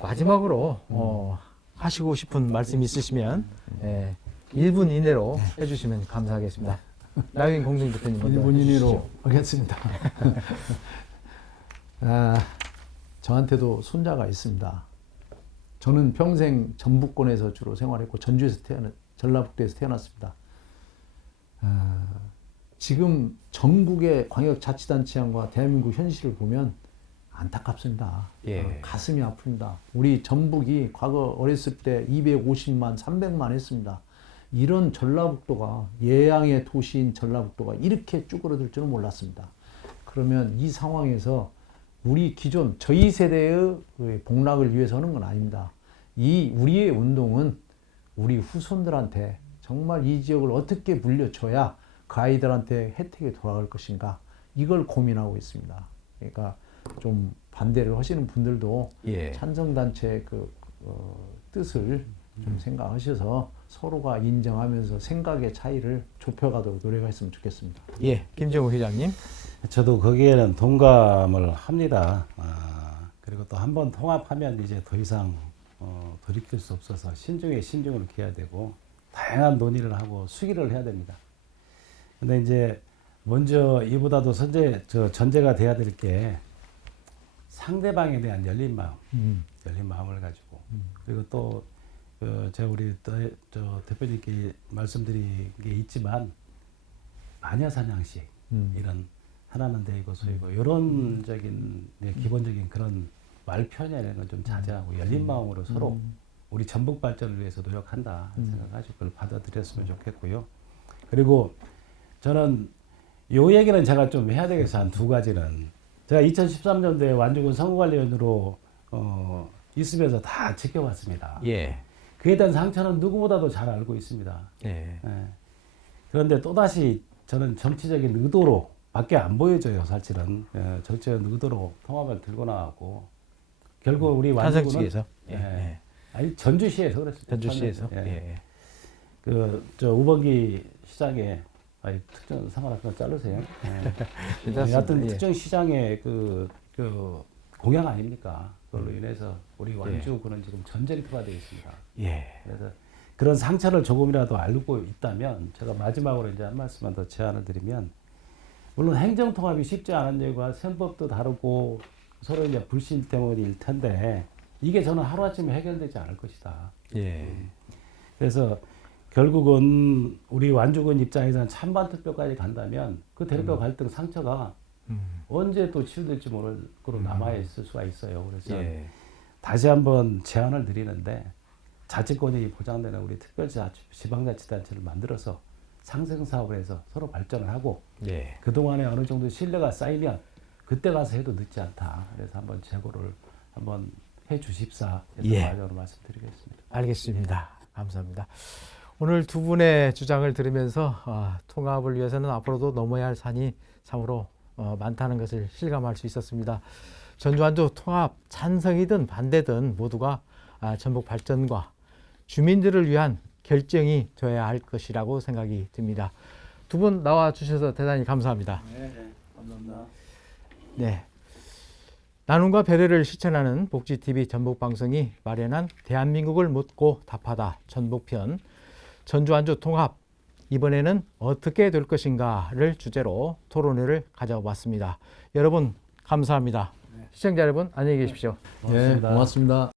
마지막으로 하시고 싶은 말씀 있으시면 1분 이내로 해주시면 감사하겠습니다. 나윤 공동대표님 먼저 1분 이내로 해주시죠. 하겠습니다. 저한테도 손자가 있습니다. 저는 평생 전북권에서 주로 생활했고 전라북도에서 태어났습니다. 지금 전국의 광역자치단체장과 대한민국 현실을 보면 안타깝습니다. 예. 가슴이 아픕니다. 우리 전북이 과거 어렸을 때 250만, 300만 했습니다. 이런 전라북도가, 예양의 도시인 전라북도가 이렇게 쭈그러들 줄은 몰랐습니다. 그러면 이 상황에서 우리 기존, 저희 세대의 복락을 위해서 하는 건 아닙니다. 우리의 운동은 우리 후손들한테 정말 이 지역을 어떻게 물려줘야 그 아이들한테 혜택이 돌아갈 것인가, 이걸 고민하고 있습니다. 그러니까 좀 반대를 하시는 분들도 예. 찬성단체의 뜻을 좀 생각하셔서 서로가 인정하면서 생각의 차이를 좁혀가도록 노력했으면 좋겠습니다. 예. 김정우 회장님. 저도 거기에는 동감을 합니다. 그리고 또 한 번 통합하면 이제 더 이상 돌이킬 수 없어서 신중에 신중을 기해야 되고 다양한 논의를 하고 수기를 해야 됩니다. 근데 이제 먼저 이보다도 전제가 돼야 될 게 상대방에 대한 열린 마음을 가지고 그리고 또 제가 우리 대표님께 말씀드린 게 있지만 마녀사냥식 이런 하나는 대이고 소이고 이런적인 기본적인 그런 말 표현이라는 건 좀 자제하고 열린 마음으로 서로 우리 전북 발전을 위해서 노력한다 생각하시고 그걸 받아들였으면 좋겠고요. 그리고 저는 요 얘기는 제가 좀 해야 되겠어요. 한 두 가지는 제가 2013년도에 완주군 선거관리원으로 있으면서 다 지켜봤습니다. 예. 그에 대한 상처는 누구보다도 잘 알고 있습니다. 예. 예. 그런데 또다시 저는 정치적인 의도로 밖에 안 보여져요, 사실은. 정치적 의도로 통합을 들고 나왔고 결국 우리 탄성 완주군은 측에서. 예. 아니 전주시에서 그랬습니다. 전주시에서. 예. 예. 우범기 시장에 특정 상관없으면 자르세요. 예. 괜찮습니다. 하여튼 예. 특정 시장의 그 공약 아닙니까? 그걸로 인해서 우리 완주군은 지금 전쟁터가 되어 있습니다. 예. 그래서 그런 상처를 조금이라도 알고 있다면 제가 마지막으로 이제 한 말씀만 더 제안을 드리면 물론 행정통합이 쉽지 않은 이유가 선법도 다르고 서로 이제 불신 때문일 텐데 이게 저는 하루아침에 해결되지 않을 것이다. 예. 그래서 결국은 우리 완주군 입장에서는 찬반 투표까지 간다면 그 대립과 갈등 상처가 언제 또 치유될지 모를 거로 남아 있을 수가 있어요. 그래서 예. 다시 한번 제안을 드리는데 자치권이 보장되는 우리 지방자치단체를 만들어서 상생 사업을 해서 서로 발전을 하고 예. 그동안에 어느 정도 신뢰가 쌓이면 그때 가서 해도 늦지 않다. 그래서 한번 재고를 한번 해 주십사 해서 예. 마지막으로 말씀드리겠습니다. 알겠습니다. 감사합니다. 오늘 두 분의 주장을 들으면서 통합을 위해서는 앞으로도 넘어야 할 산이 참으로 많다는 것을 실감할 수 있었습니다. 전주 완주 통합 찬성이든 반대든 모두가 전북 발전과 주민들을 위한 결정이 되어야 할 것이라고 생각이 듭니다. 두 분 나와 주셔서 대단히 감사합니다. 네, 감사합니다. 네. 나눔과 배려를 실천하는 복지TV 전북방송이 마련한 대한민국을 묻고 답하다 전북편 전주 완주 통합, 이번에는 어떻게 될 것인가를 주제로 토론회를 가져봤습니다. 여러분 감사합니다. 시청자 여러분 안녕히 계십시오. 네, 고맙습니다.